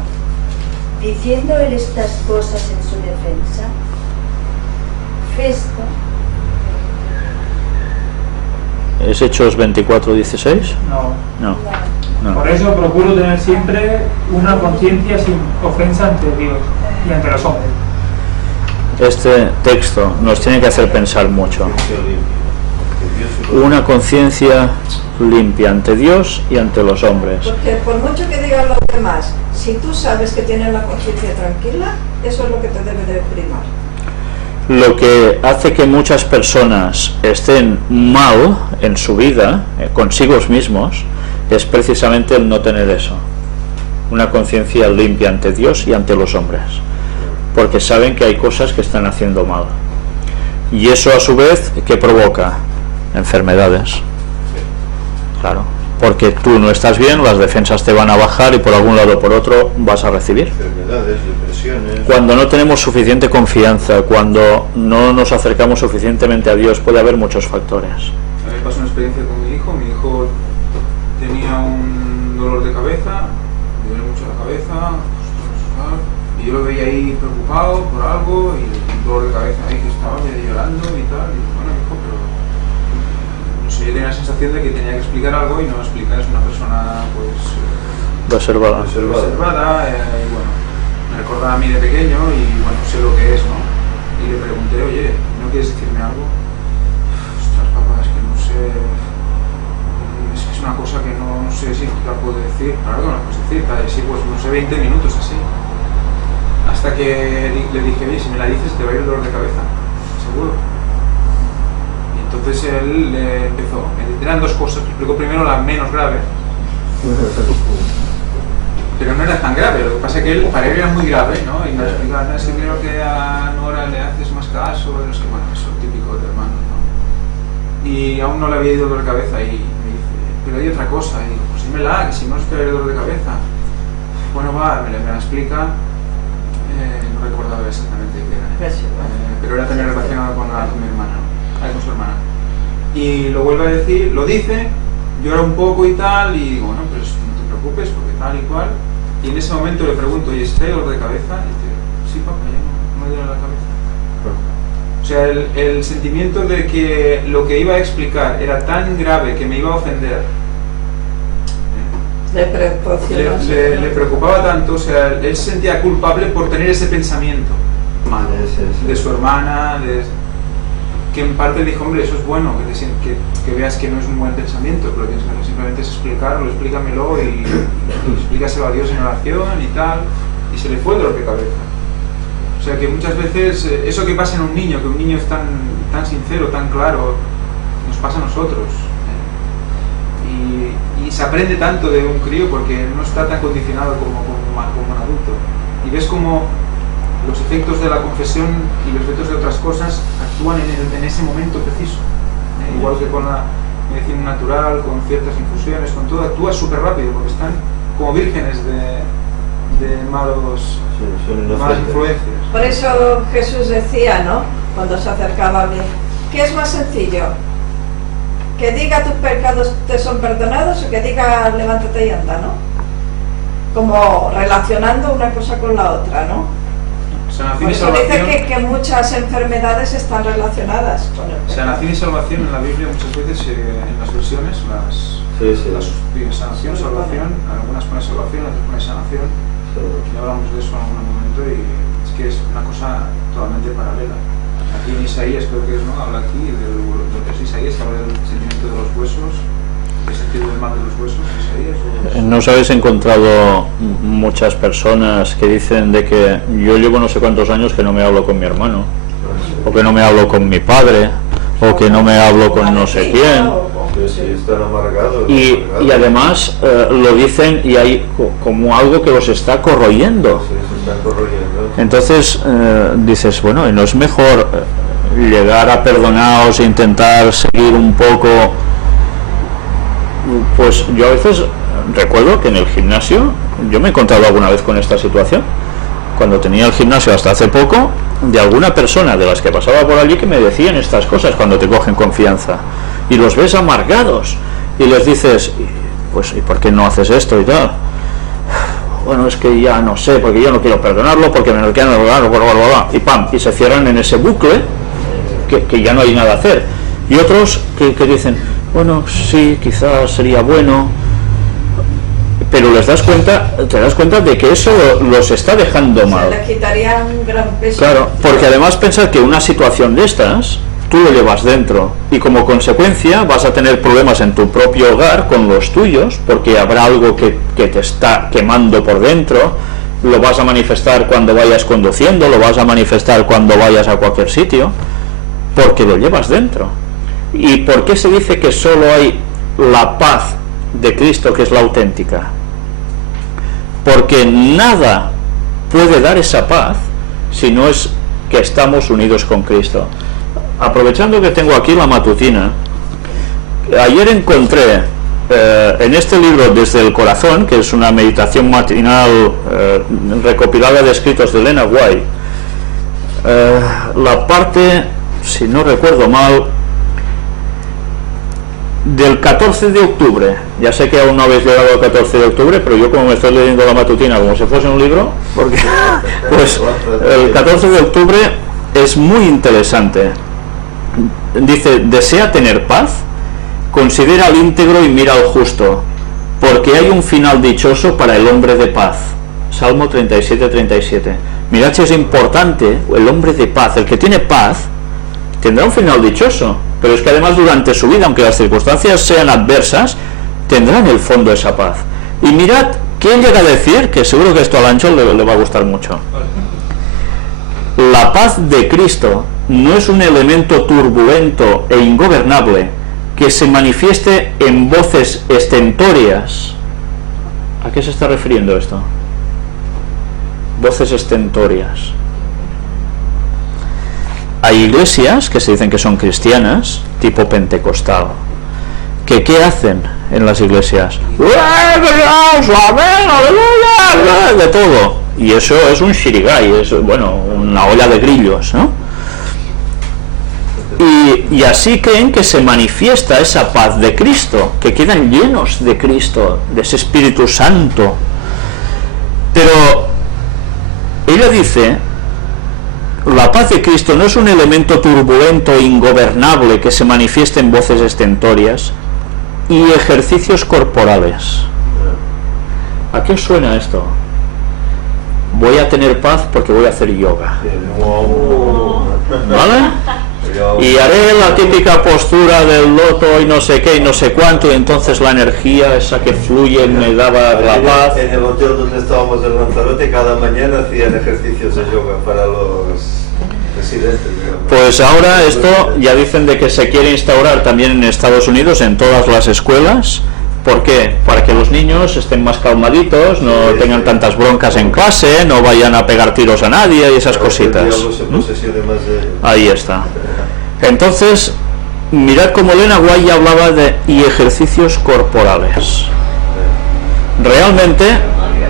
Diciendo él estas cosas en su defensa, Festo, ¿Es Hechos 24:16? No. No, no. Por eso procuro tener siempre una conciencia sin ofensa ante Dios y ante los hombres. Este texto nos tiene que hacer pensar mucho. Una conciencia limpia ante Dios y ante los hombres. Porque por mucho que digan los demás, si tú sabes que tienes la conciencia tranquila, eso es lo que te debe de primar. Lo que hace que muchas personas estén mal en su vida, consigo mismos, es precisamente el no tener eso. Una conciencia limpia ante Dios y ante los hombres. Porque saben que hay cosas que están haciendo mal. Y eso a su vez, ¿qué provoca? Enfermedades. Claro. Porque tú no estás bien, las defensas te van a bajar y por algún lado o por otro vas a recibir. Enfermedades, depresiones. Cuando no tenemos suficiente confianza, cuando no nos acercamos suficientemente a Dios, puede haber muchos factores. A mí me pasó una experiencia con mi hijo tenía un dolor de cabeza, le duele mucho la cabeza, y yo lo veía ahí preocupado por algo, y un dolor de cabeza ahí que estaba medio llorando y tal, y bueno, hijo, pero no sé, yo tenía la sensación de que tenía que explicar algo y no explicar, es una persona pues Reservada. reservada, y bueno, me recordaba a mí de pequeño y bueno, sé lo que es, ¿no? Y le pregunté, oye, ¿no quieres decirme algo? Ostras, papá, es que no sé, es que es una cosa que no sé si te la puedo decir. Claro que no la puedes decir, tal, y sí, pues no sé, 20 minutos así. Hasta que le dije, oye, si me la dices te va a ir el dolor de cabeza, seguro. Y entonces él empezó, eran dos cosas, me explicó primero la menos grave. Pero no era tan grave, lo que pasa es que para él era muy grave, ¿no? Y me explicaba, no, es que creo que a Nora le haces más caso, no sé, bueno, eso es típico de hermanos, ¿no? Y aún no le había ido dolor de cabeza y me dice, pero hay otra cosa, y digo, pues dímela, que si no es que hay dolor de cabeza. Bueno, va, me la explica, no recordaba exactamente qué era, pero era también relacionado con mi hermana, con su hermana. Y lo vuelve a decir, lo dice, llora un poco y tal, y digo, bueno, pues no te preocupes, porque tal y cual. Y en ese momento le pregunto, ¿y está dolor de cabeza? Y dice, sí, papá, ya no me duele la cabeza. O sea, el sentimiento de que lo que iba a explicar era tan grave que me iba a ofender, le preocupaba tanto, o sea, él se sentía culpable por tener ese pensamiento malo de su hermana, que en parte le dijo, hombre, eso es bueno, que veas que no es un buen pensamiento, pero lo que tienes que hacer simplemente es explicarlo, explícamelo y explícaselo a Dios en oración y tal, y se le fue el dolor de cabeza. O sea que muchas veces eso que pasa en un niño, que un niño es tan sincero, tan claro, nos pasa a nosotros. Y se aprende tanto de un crío porque no está tan condicionado como un adulto. Y ves como los efectos de la confesión y los efectos de otras cosas actúan en ese momento preciso. Igual que con la medicina natural, con ciertas infusiones, con todo, actúa súper rápido porque están como vírgenes de malas influencias. Por eso Jesús decía, ¿no?, cuando se acercaba a mí, ¿qué es más sencillo? ¿Que diga tus pecados te son perdonados o que diga levántate y anda, ¿no? Como relacionando una cosa con la otra, ¿no? Por eso dice que muchas enfermedades están relacionadas con el pecado. Sanación y salvación en la Biblia muchas veces en las versiones sanación, salvación, algunas ponen salvación, otras ponen sanación. Ya hablamos de eso en algún momento y es que es una cosa totalmente paralela. Aquí en Isaías creo que es, ¿no? Habla aquí de lo que es Isaías, habla del sentimiento de los huesos, el sentido del mal de los huesos, Isaías. ¿No os habéis encontrado muchas personas que dicen de que yo llevo no sé cuántos años que no me hablo con mi hermano, o que no me hablo con mi padre, o que no me hablo con no sé quién? Están amargados. Y además lo dicen y hay como algo que los está corroyendo. Sí, se están corroyendo. Entonces dices, bueno, ¿y no es mejor llegar a perdonaros e intentar seguir un poco? Pues yo a veces recuerdo que en el gimnasio, yo me he encontrado alguna vez con esta situación, cuando tenía el gimnasio hasta hace poco, de alguna persona de las que pasaba por allí que me decían estas cosas cuando te cogen confianza, y los ves amargados, y les dices, pues, ¿y por qué no haces esto y tal? Bueno, es que ya no sé, porque yo no quiero perdonarlo, porque me lo quieren hablar, y pam, y se cierran en ese bucle, que ya no hay nada a hacer. Y otros que dicen, bueno, sí, quizás sería bueno, pero te das cuenta de que eso los está dejando mal. Se le quitaría un gran peso. Claro, porque además pensar que una situación de estas tú lo llevas dentro y como consecuencia vas a tener problemas en tu propio hogar con los tuyos, porque habrá algo que te está quemando por dentro. Lo vas a manifestar cuando vayas conduciendo, lo vas a manifestar cuando vayas a cualquier sitio, porque lo llevas dentro. ¿Y por qué se dice que solo hay la paz de Cristo, que es la auténtica? Porque nada puede dar esa paz si no es que estamos unidos con Cristo. Aprovechando que tengo aquí la matutina, ayer encontré en este libro Desde el Corazón, que es una meditación matinal recopilada de escritos de Elena White, la parte, si no recuerdo mal, del 14 de octubre, ya sé que aún no habéis llegado al 14 de octubre, pero yo como me estoy leyendo la matutina como si fuese un libro, porque pues el 14 de octubre es muy interesante. Dice, desea tener paz, considera al íntegro y mira al justo, porque hay un final dichoso para el hombre de paz. Salmo 37-37. Mirad si es importante, el hombre de paz, el que tiene paz, tendrá un final dichoso. Pero es que además durante su vida, aunque las circunstancias sean adversas, tendrá en el fondo esa paz. Y mirad qué llega a decir, que seguro que esto a Lancho le va a gustar mucho. La paz de Cristo no es un elemento turbulento e ingobernable que se manifieste en voces estentóreas. ¿A qué se está refiriendo esto? Voces estentóreas. Hay iglesias que se dicen que son cristianas, tipo pentecostal, que ¿qué hacen en las iglesias? De todo. Y eso es un shirigai, es, bueno, una olla de grillos, ¿no? Y así creen que se manifiesta esa paz de Cristo, que quedan llenos de Cristo, de ese Espíritu Santo. Pero ella dice, la paz de Cristo no es un elemento turbulento e ingobernable que se manifieste en voces estentóreas y ejercicios corporales. ¿A qué os suena esto? Voy a tener paz porque voy a hacer yoga, ¿vale? Y haré la típica postura del loto y no sé qué y no sé cuánto, y entonces la energía esa que fluye me daba la paz. En el hotel donde estábamos en Lanzarote, cada mañana hacían ejercicios de yoga para los residentes, digamos. Pues ahora esto ya dicen de que se quiere instaurar también en Estados Unidos en todas las escuelas. ¿Por qué? Para que los niños estén más calmaditos, no tengan tantas broncas en clase, no vayan a pegar tiros a nadie y esas cositas. Ahí está. Entonces, mirad cómo Elena White hablaba de y ejercicios corporales. Realmente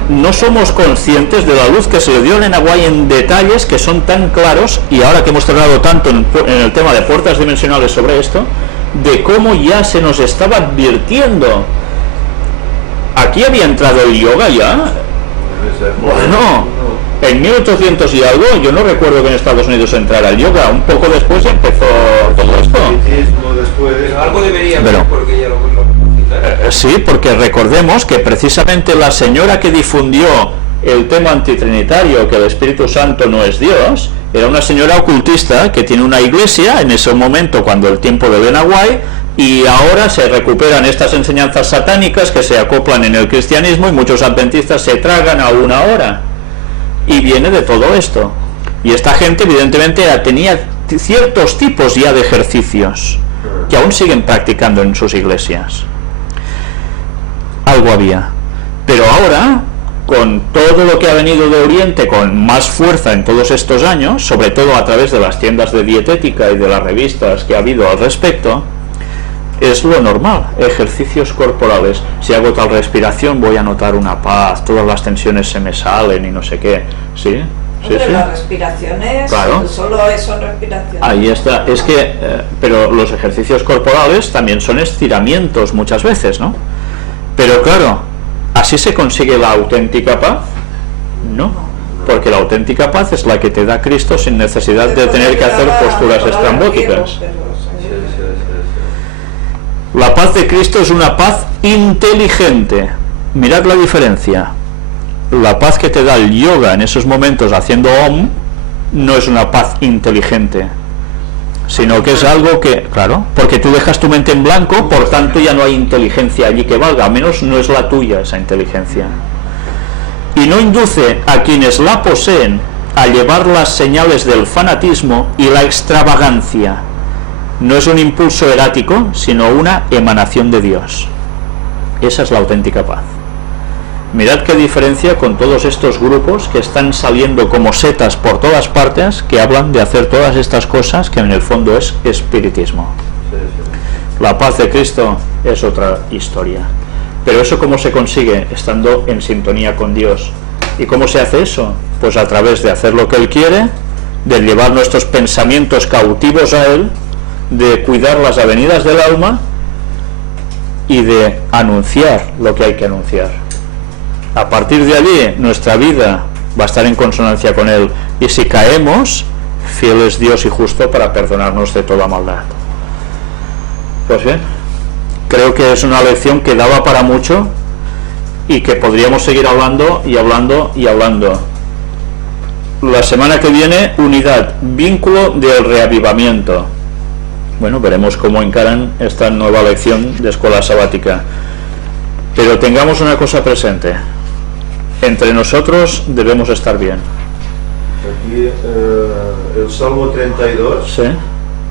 no somos conscientes de la luz que se le dio a Elena White en detalles que son tan claros, y ahora que hemos tratado tanto en el tema de puertas dimensionales sobre esto, de cómo ya se nos estaba advirtiendo. Aquí había entrado el yoga ya. Bueno, en 1800 y algo, yo no recuerdo que en Estados Unidos entrara el yoga. Un poco después empezó todo esto. Pero algo debería haber, Pero, porque ya lo sí, porque recordemos que precisamente la señora que difundió el tema antitrinitario, que el Espíritu Santo no es Dios, era una señora ocultista que tiene una iglesia en ese momento, cuando el tiempo de Elena White, y ahora se recuperan estas enseñanzas satánicas que se acoplan en el cristianismo y muchos adventistas se tragan a una hora. Y viene de todo esto. Y esta gente evidentemente tenía ciertos tipos ya de ejercicios que aún siguen practicando en sus iglesias. Algo había. Pero ahora, con todo lo que ha venido de Oriente con más fuerza en todos estos años, sobre todo a través de las tiendas de dietética y de las revistas que ha habido al respecto, es lo normal, ejercicios corporales. Si hago tal respiración voy a notar una paz, todas las tensiones se me salen y no sé qué. ¿Sí? Sí, sí. Las respiraciones, claro. Solo son respiraciones. Ahí está, es que, pero los ejercicios corporales también son estiramientos muchas veces, ¿no? Pero claro, ¿así se consigue la auténtica paz? No. Porque la auténtica paz es la que te da Cristo sin necesidad de tener que hacer posturas estrambóticas. La paz de Cristo es una paz inteligente. Mirad la diferencia. La paz que te da el yoga en esos momentos haciendo Om no es una paz inteligente, sino que es algo que, claro, porque tú dejas tu mente en blanco, por tanto ya no hay inteligencia allí que valga, a menos no es la tuya esa inteligencia. Y no induce a quienes la poseen a llevar las señales del fanatismo y la extravagancia. No es un impulso erático, sino una emanación de Dios. Esa es la auténtica paz. Mirad qué diferencia con todos estos grupos que están saliendo como setas por todas partes, que hablan de hacer todas estas cosas que en el fondo es espiritismo. La paz de Cristo es otra historia. Pero eso ¿cómo se consigue? Estando en sintonía con Dios. ¿Y cómo se hace eso? Pues a través de hacer lo que Él quiere, de llevar nuestros pensamientos cautivos a Él, de cuidar las avenidas del alma y de anunciar lo que hay que anunciar. A partir de allí nuestra vida va a estar en consonancia con Él, y si caemos, fiel es Dios y justo para perdonarnos de toda maldad. Pues bien, creo que es una lección que daba para mucho y que podríamos seguir hablando y hablando y hablando. La semana que viene, unidad, vínculo del reavivamiento. Bueno, veremos cómo encaran esta nueva lección de escuela sabática. Pero tengamos una cosa presente: entre nosotros debemos estar bien. Aquí el Salmo 32 ¿Sí?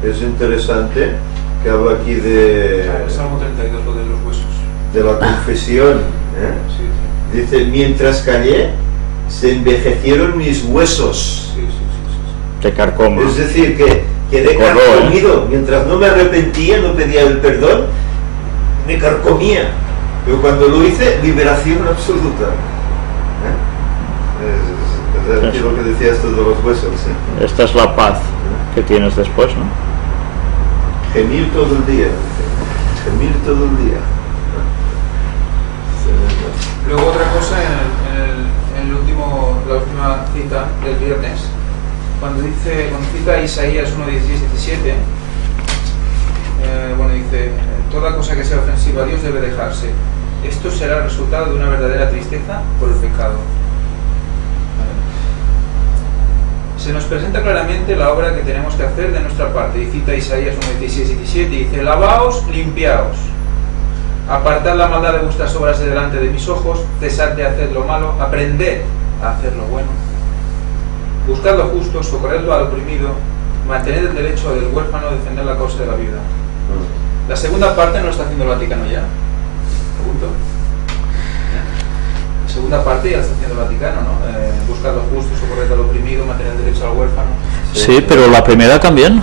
es interesante, que habla aquí de El Salmo 32, lo de los huesos. de la confesión. Sí, sí. Dice, mientras callé, se envejecieron mis huesos. Sí, sí, sí, sí. Te carcoma. Es decir, que quedé Corró, carcomido. Mientras no me arrepentía, no pedía el perdón, me carcomía. Pero cuando lo hice, liberación absoluta. Es aquí lo que decía esto de los huesos. Esta es la paz que tienes después, ¿no? Gemir todo el día. Gemir todo el día. Luego otra cosa, en la última cita del viernes, cuando cita Isaías 1, 16, 17, dice, toda cosa que sea ofensiva a Dios debe dejarse. Esto será el resultado de una verdadera tristeza por el pecado. Se nos presenta claramente la obra que tenemos que hacer de nuestra parte. Y cita Isaías 1, 16, 17, y dice, lavaos, limpiaos. Apartad la maldad de vuestras obras de delante de mis ojos, cesad de hacer lo malo, aprended a hacer lo bueno. Buscad lo justo, socorredlo al oprimido, mantened el derecho del huérfano, defender la causa de la viuda. La segunda parte no lo está haciendo el Vaticano ya. Pregunto. La segunda parte ya la está haciendo el Vaticano, ¿no? Buscad lo justo, socorred al oprimido, mantened el derecho al huérfano. Sí, pero la primera también.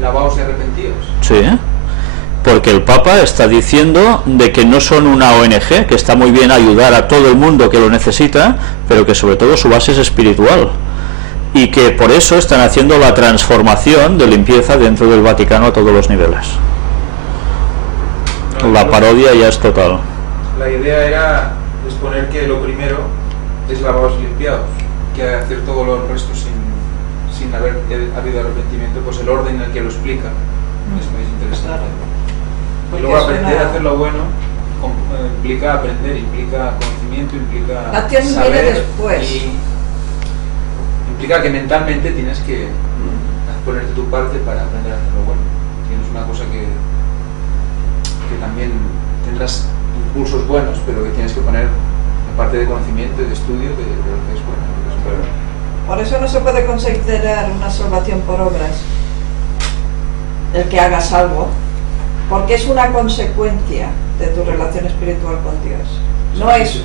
Lavaos y arrepentíos. Sí, porque el Papa está diciendo de que no son una ONG, que está muy bien ayudar a todo el mundo que lo necesita, pero que sobre todo su base es espiritual, y que por eso están haciendo la transformación de limpieza dentro del Vaticano a todos los niveles. La parodia ya es total. La idea era exponer que lo primero es lavaos y limpiados, que hacer todo lo resto sin haber habido arrepentimiento, pues el orden en el que lo explica es muy interesante. Y luego aprender a hacer lo bueno implica aprender, implica conocimiento, implica la acción saber, viene después. y implica que mentalmente tienes que ponerte tu parte para aprender a hacer lo bueno. Tienes una cosa que también tendrás impulsos buenos, pero que tienes que poner aparte de conocimiento y de estudio de lo que es bueno. Por eso no se puede considerar una salvación por obras el que hagas algo, porque es una consecuencia de tu relación espiritual con Dios. No es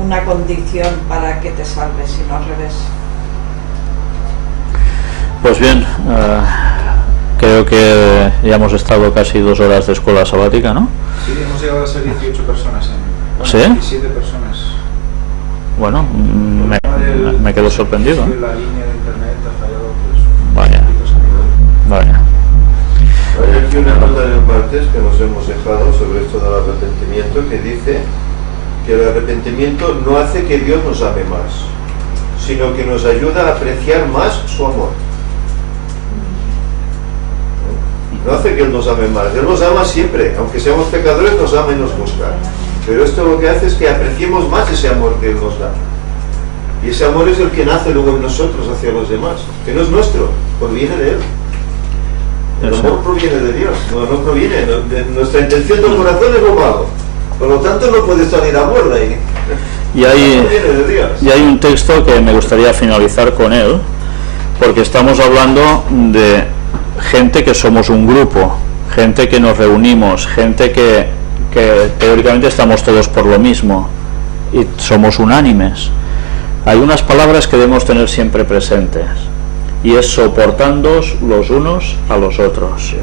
una condición para que te salves, sino al revés. Pues bien, creo que ya hemos estado casi 2 horas de escuela sabática, ¿no? Sí, hemos llegado a ser 18 personas ¿Sí? 17 personas. Bueno, me quedo sorprendido. La línea de internet ha fallado, pues. Vaya. Vaya. Hay aquí una nota en el martes que nos hemos dejado sobre esto del arrepentimiento, que dice que el arrepentimiento no hace que Dios nos ame más, sino que nos ayuda a apreciar más su amor. No hace que Él nos ame más, Él nos ama siempre, aunque seamos pecadores nos ama y nos busca. Pero esto lo que hace es que apreciemos más ese amor que Él nos da. Y ese amor es el que nace luego en nosotros hacia los demás, que no es nuestro, proviene de Él. El amor proviene de Dios, no proviene de nuestra intención del corazón, es lo malo. Por lo tanto no puede salir amor de ahí. Y hay un texto que me gustaría finalizar con él, porque estamos hablando de gente que somos un grupo, gente que nos reunimos, gente que teóricamente estamos todos por lo mismo y somos unánimes. Hay unas palabras que debemos tener siempre presentes, y es soportándoos los unos a los otros.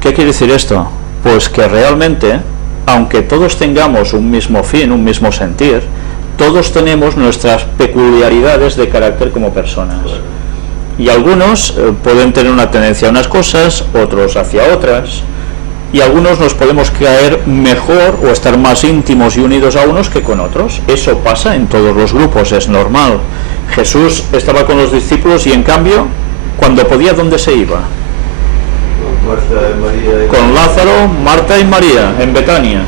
¿Qué quiere decir esto? Pues que realmente, aunque todos tengamos un mismo fin, un mismo sentir, todos tenemos nuestras peculiaridades de carácter como personas. Y algunos pueden tener una tendencia a unas cosas, otros hacia otras, y algunos nos podemos caer mejor o estar más íntimos y unidos a unos que con otros. Eso pasa en todos los grupos, es normal. Jesús estaba con los discípulos y en cambio, cuando podía, ¿dónde se iba? Con Lázaro, Marta y María, en Betania.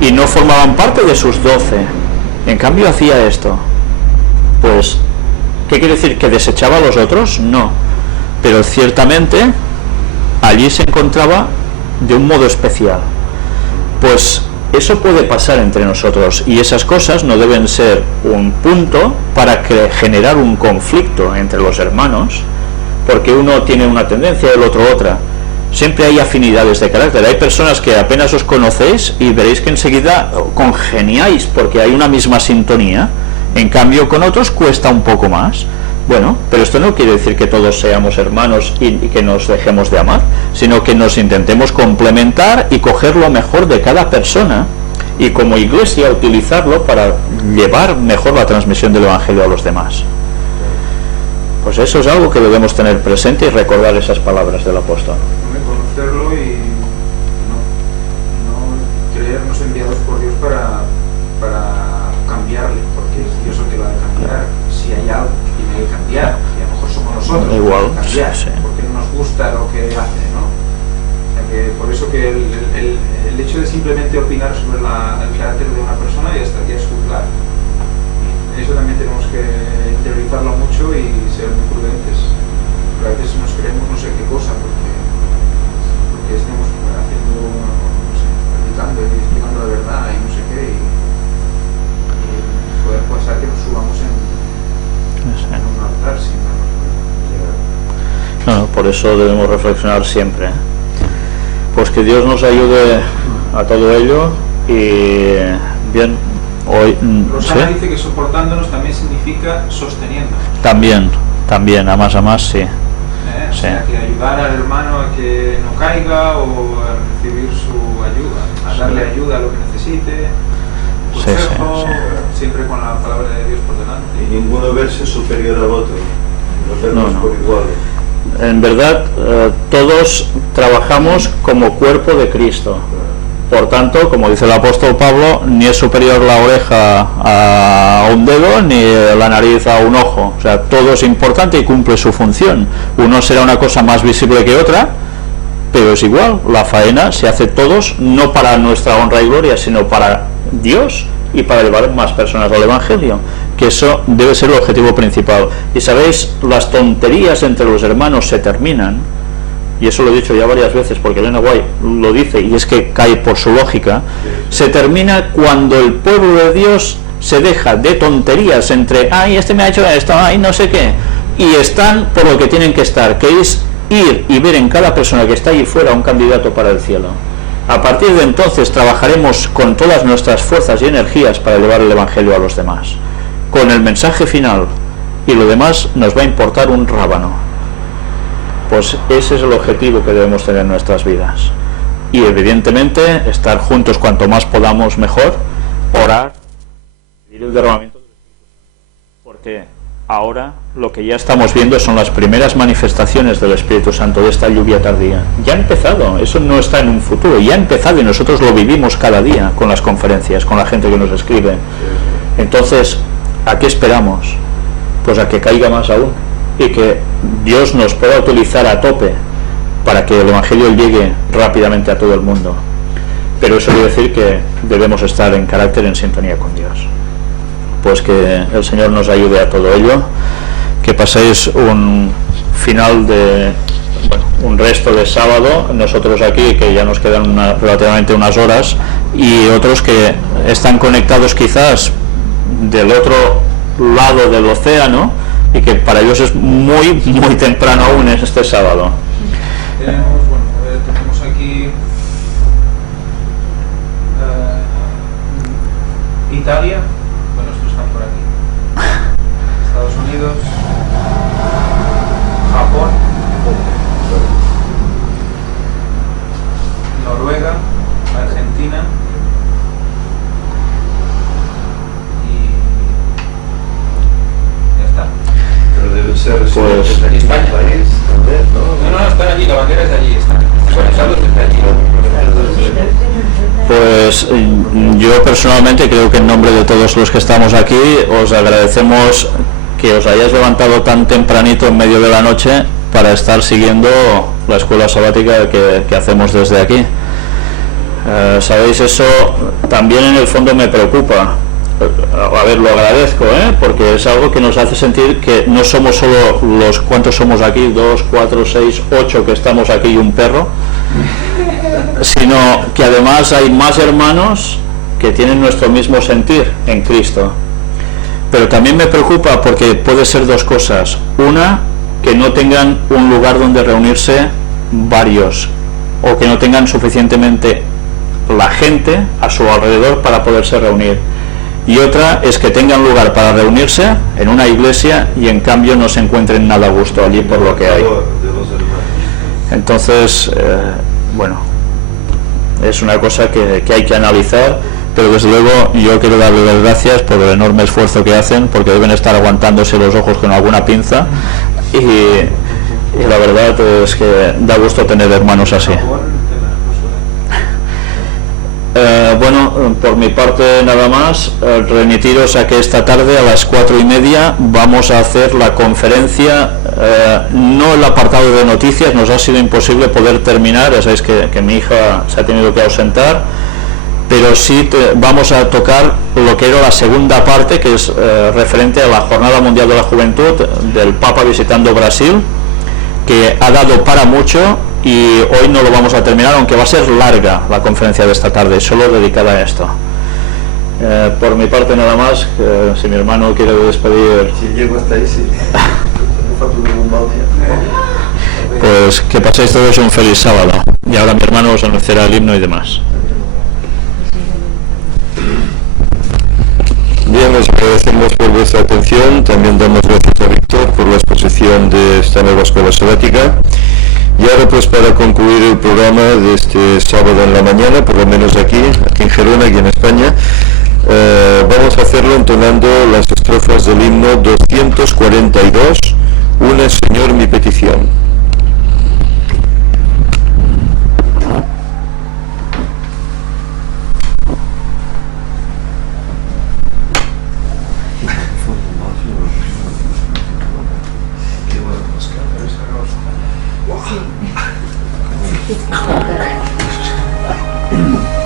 Y no formaban parte de sus 12. En cambio hacía esto. Pues, ¿qué quiere decir? ¿Que desechaba a los otros? No. Pero ciertamente allí se encontraba de un modo especial. Pues eso puede pasar entre nosotros, y esas cosas no deben ser un punto para generar un conflicto entre los hermanos, porque uno tiene una tendencia, el otro otra. Siempre hay afinidades de carácter. Hay personas que apenas os conocéis y veréis que enseguida congeniáis porque hay una misma sintonía. En cambio con otros cuesta un poco más. Bueno, pero esto no quiere decir que todos seamos hermanos y que nos dejemos de amar, sino que nos intentemos complementar y coger lo mejor de cada persona, y como iglesia utilizarlo para llevar mejor la transmisión del Evangelio a los demás. Pues eso es algo que debemos tener presente y recordar esas palabras del apóstol. Conocerlo y no creernos enviados por Dios para cambiarle, porque es Dios el que lo ha de cambiar. Si hay algo que tiene que cambiar, y a lo mejor somos nosotros igual, que cambiar, sí. porque no nos gusta lo que hace, ¿no? O sea que por eso que el hecho de simplemente opinar sobre el carácter de una persona ya es juzgar. Eso también tenemos que interiorizarlo mucho y ser muy prudentes. Pero a veces nos creemos no sé qué cosa porque estamos haciendo, no sé, practicando y explicando la verdad y no sé qué, y poder pasar que nos subamos en un altar sin darnos cuenta. No, por eso debemos reflexionar siempre. Pues que Dios nos ayude a todo ello. Y bien, hoy Rosana ¿sí? dice que soportándonos también significa sosteniéndonos. También, a más sí. O sea, que ayudar al hermano a que no caiga o a recibir su ayuda, a darle ayuda a lo que necesite, consejo, siempre con la palabra de Dios por delante. Y ninguno verse superior al otro, nos vernos por igual. En verdad, todos trabajamos como cuerpo de Cristo. Por tanto, como dice el apóstol Pablo, ni es superior la oreja a un dedo, ni la nariz a un ojo. O sea, todo es importante y cumple su función. Uno será una cosa más visible que otra, pero es igual. La faena se hace todos, no para nuestra honra y gloria, sino para Dios y para llevar más personas al Evangelio. Que eso debe ser el objetivo principal. Y sabéis, las tonterías entre los hermanos se terminan. Y eso lo he dicho ya varias veces porque Elena White lo dice, y es que cae por su lógica. Se termina cuando el pueblo de Dios se deja de tonterías entre, ay, este me ha hecho esto, ay, no sé qué, y están por lo que tienen que estar, que es ir y ver en cada persona que está allí fuera un candidato para el cielo. A partir de entonces trabajaremos con todas nuestras fuerzas y energías para llevar el Evangelio a los demás, con el mensaje final, y lo demás nos va a importar un rábano. Pues ese es el objetivo que debemos tener en nuestras vidas. Y evidentemente estar juntos cuanto más podamos mejor, orar, pedir el derramamiento del Espíritu Santo. Porque ahora lo que ya estamos viendo son las primeras manifestaciones del Espíritu Santo, de esta lluvia tardía. Ya ha empezado, eso no está en un futuro, ya ha empezado y nosotros lo vivimos cada día con las conferencias, con la gente que nos escribe. Entonces, ¿a qué esperamos? Pues a que caiga más aún y que Dios nos pueda utilizar a tope para que el Evangelio llegue rápidamente a todo el mundo. Pero eso quiere decir que debemos estar en carácter, en sintonía con Dios. Pues que el Señor nos ayude a todo ello, que paséis un final de, bueno, un resto de sábado, nosotros aquí que ya nos quedan relativamente unas horas, y otros que están conectados quizás del otro lado del océano y que para ellos es muy temprano aún este sábado. Tenemos aquí Italia. Estados Unidos, Japón, Noruega, Argentina y ya está. Pero deben ser Pues, en España. país, también, ¿no? No, están allí, la bandera es de allí, están conectados desde allí. Pues yo personalmente creo que en nombre de todos los que estamos aquí os agradecemos que os hayáis levantado tan tempranito en medio de la noche para estar siguiendo la escuela sabática que hacemos desde aquí. Sabéis, eso también en el fondo me preocupa. A ver, lo agradezco, porque es algo que nos hace sentir que no somos solo los, ¿cuántos somos aquí? 2, 4, 6, 8 que estamos aquí y un perro, sino que además hay más hermanos que tienen nuestro mismo sentir en Cristo. Pero también me preocupa porque puede ser dos cosas. Una, que no tengan un lugar donde reunirse varios, o que no tengan suficientemente la gente a su alrededor para poderse reunir. Y otra es que tengan lugar para reunirse en una iglesia y en cambio no se encuentren nada a gusto allí por lo que hay. Entonces, bueno, es una cosa que hay que analizar, pero desde luego yo quiero darles las gracias por el enorme esfuerzo que hacen, porque deben estar aguantándose los ojos con alguna pinza y la verdad es que da gusto tener hermanos así. Bueno, por mi parte nada más, remitiros a que esta tarde a las 4:30 vamos a hacer la conferencia, no el apartado de noticias, nos ha sido imposible poder terminar, ya sabéis que mi hija se ha tenido que ausentar, pero sí vamos a tocar lo que era la segunda parte, que es referente a la Jornada Mundial de la Juventud del Papa visitando Brasil, que ha dado para mucho. Y hoy no lo vamos a terminar, aunque va a ser larga la conferencia de esta tarde, solo dedicada a esto. Por mi parte nada más, si mi hermano quiere despedir. Si llego hasta ahí, sí. Pues que paséis todos un feliz sábado. Y ahora mi hermano os anunciará el himno y demás. Bien, les agradecemos por vuestra atención. También damos gracias a Víctor por la exposición de esta nueva escuela sabática. Y ahora, pues, para concluir el programa de este sábado en la mañana, por lo menos aquí en Gerona y en España, vamos a hacerlo entonando las estrofas del himno 242, Une, Señor, mi petición. Sí.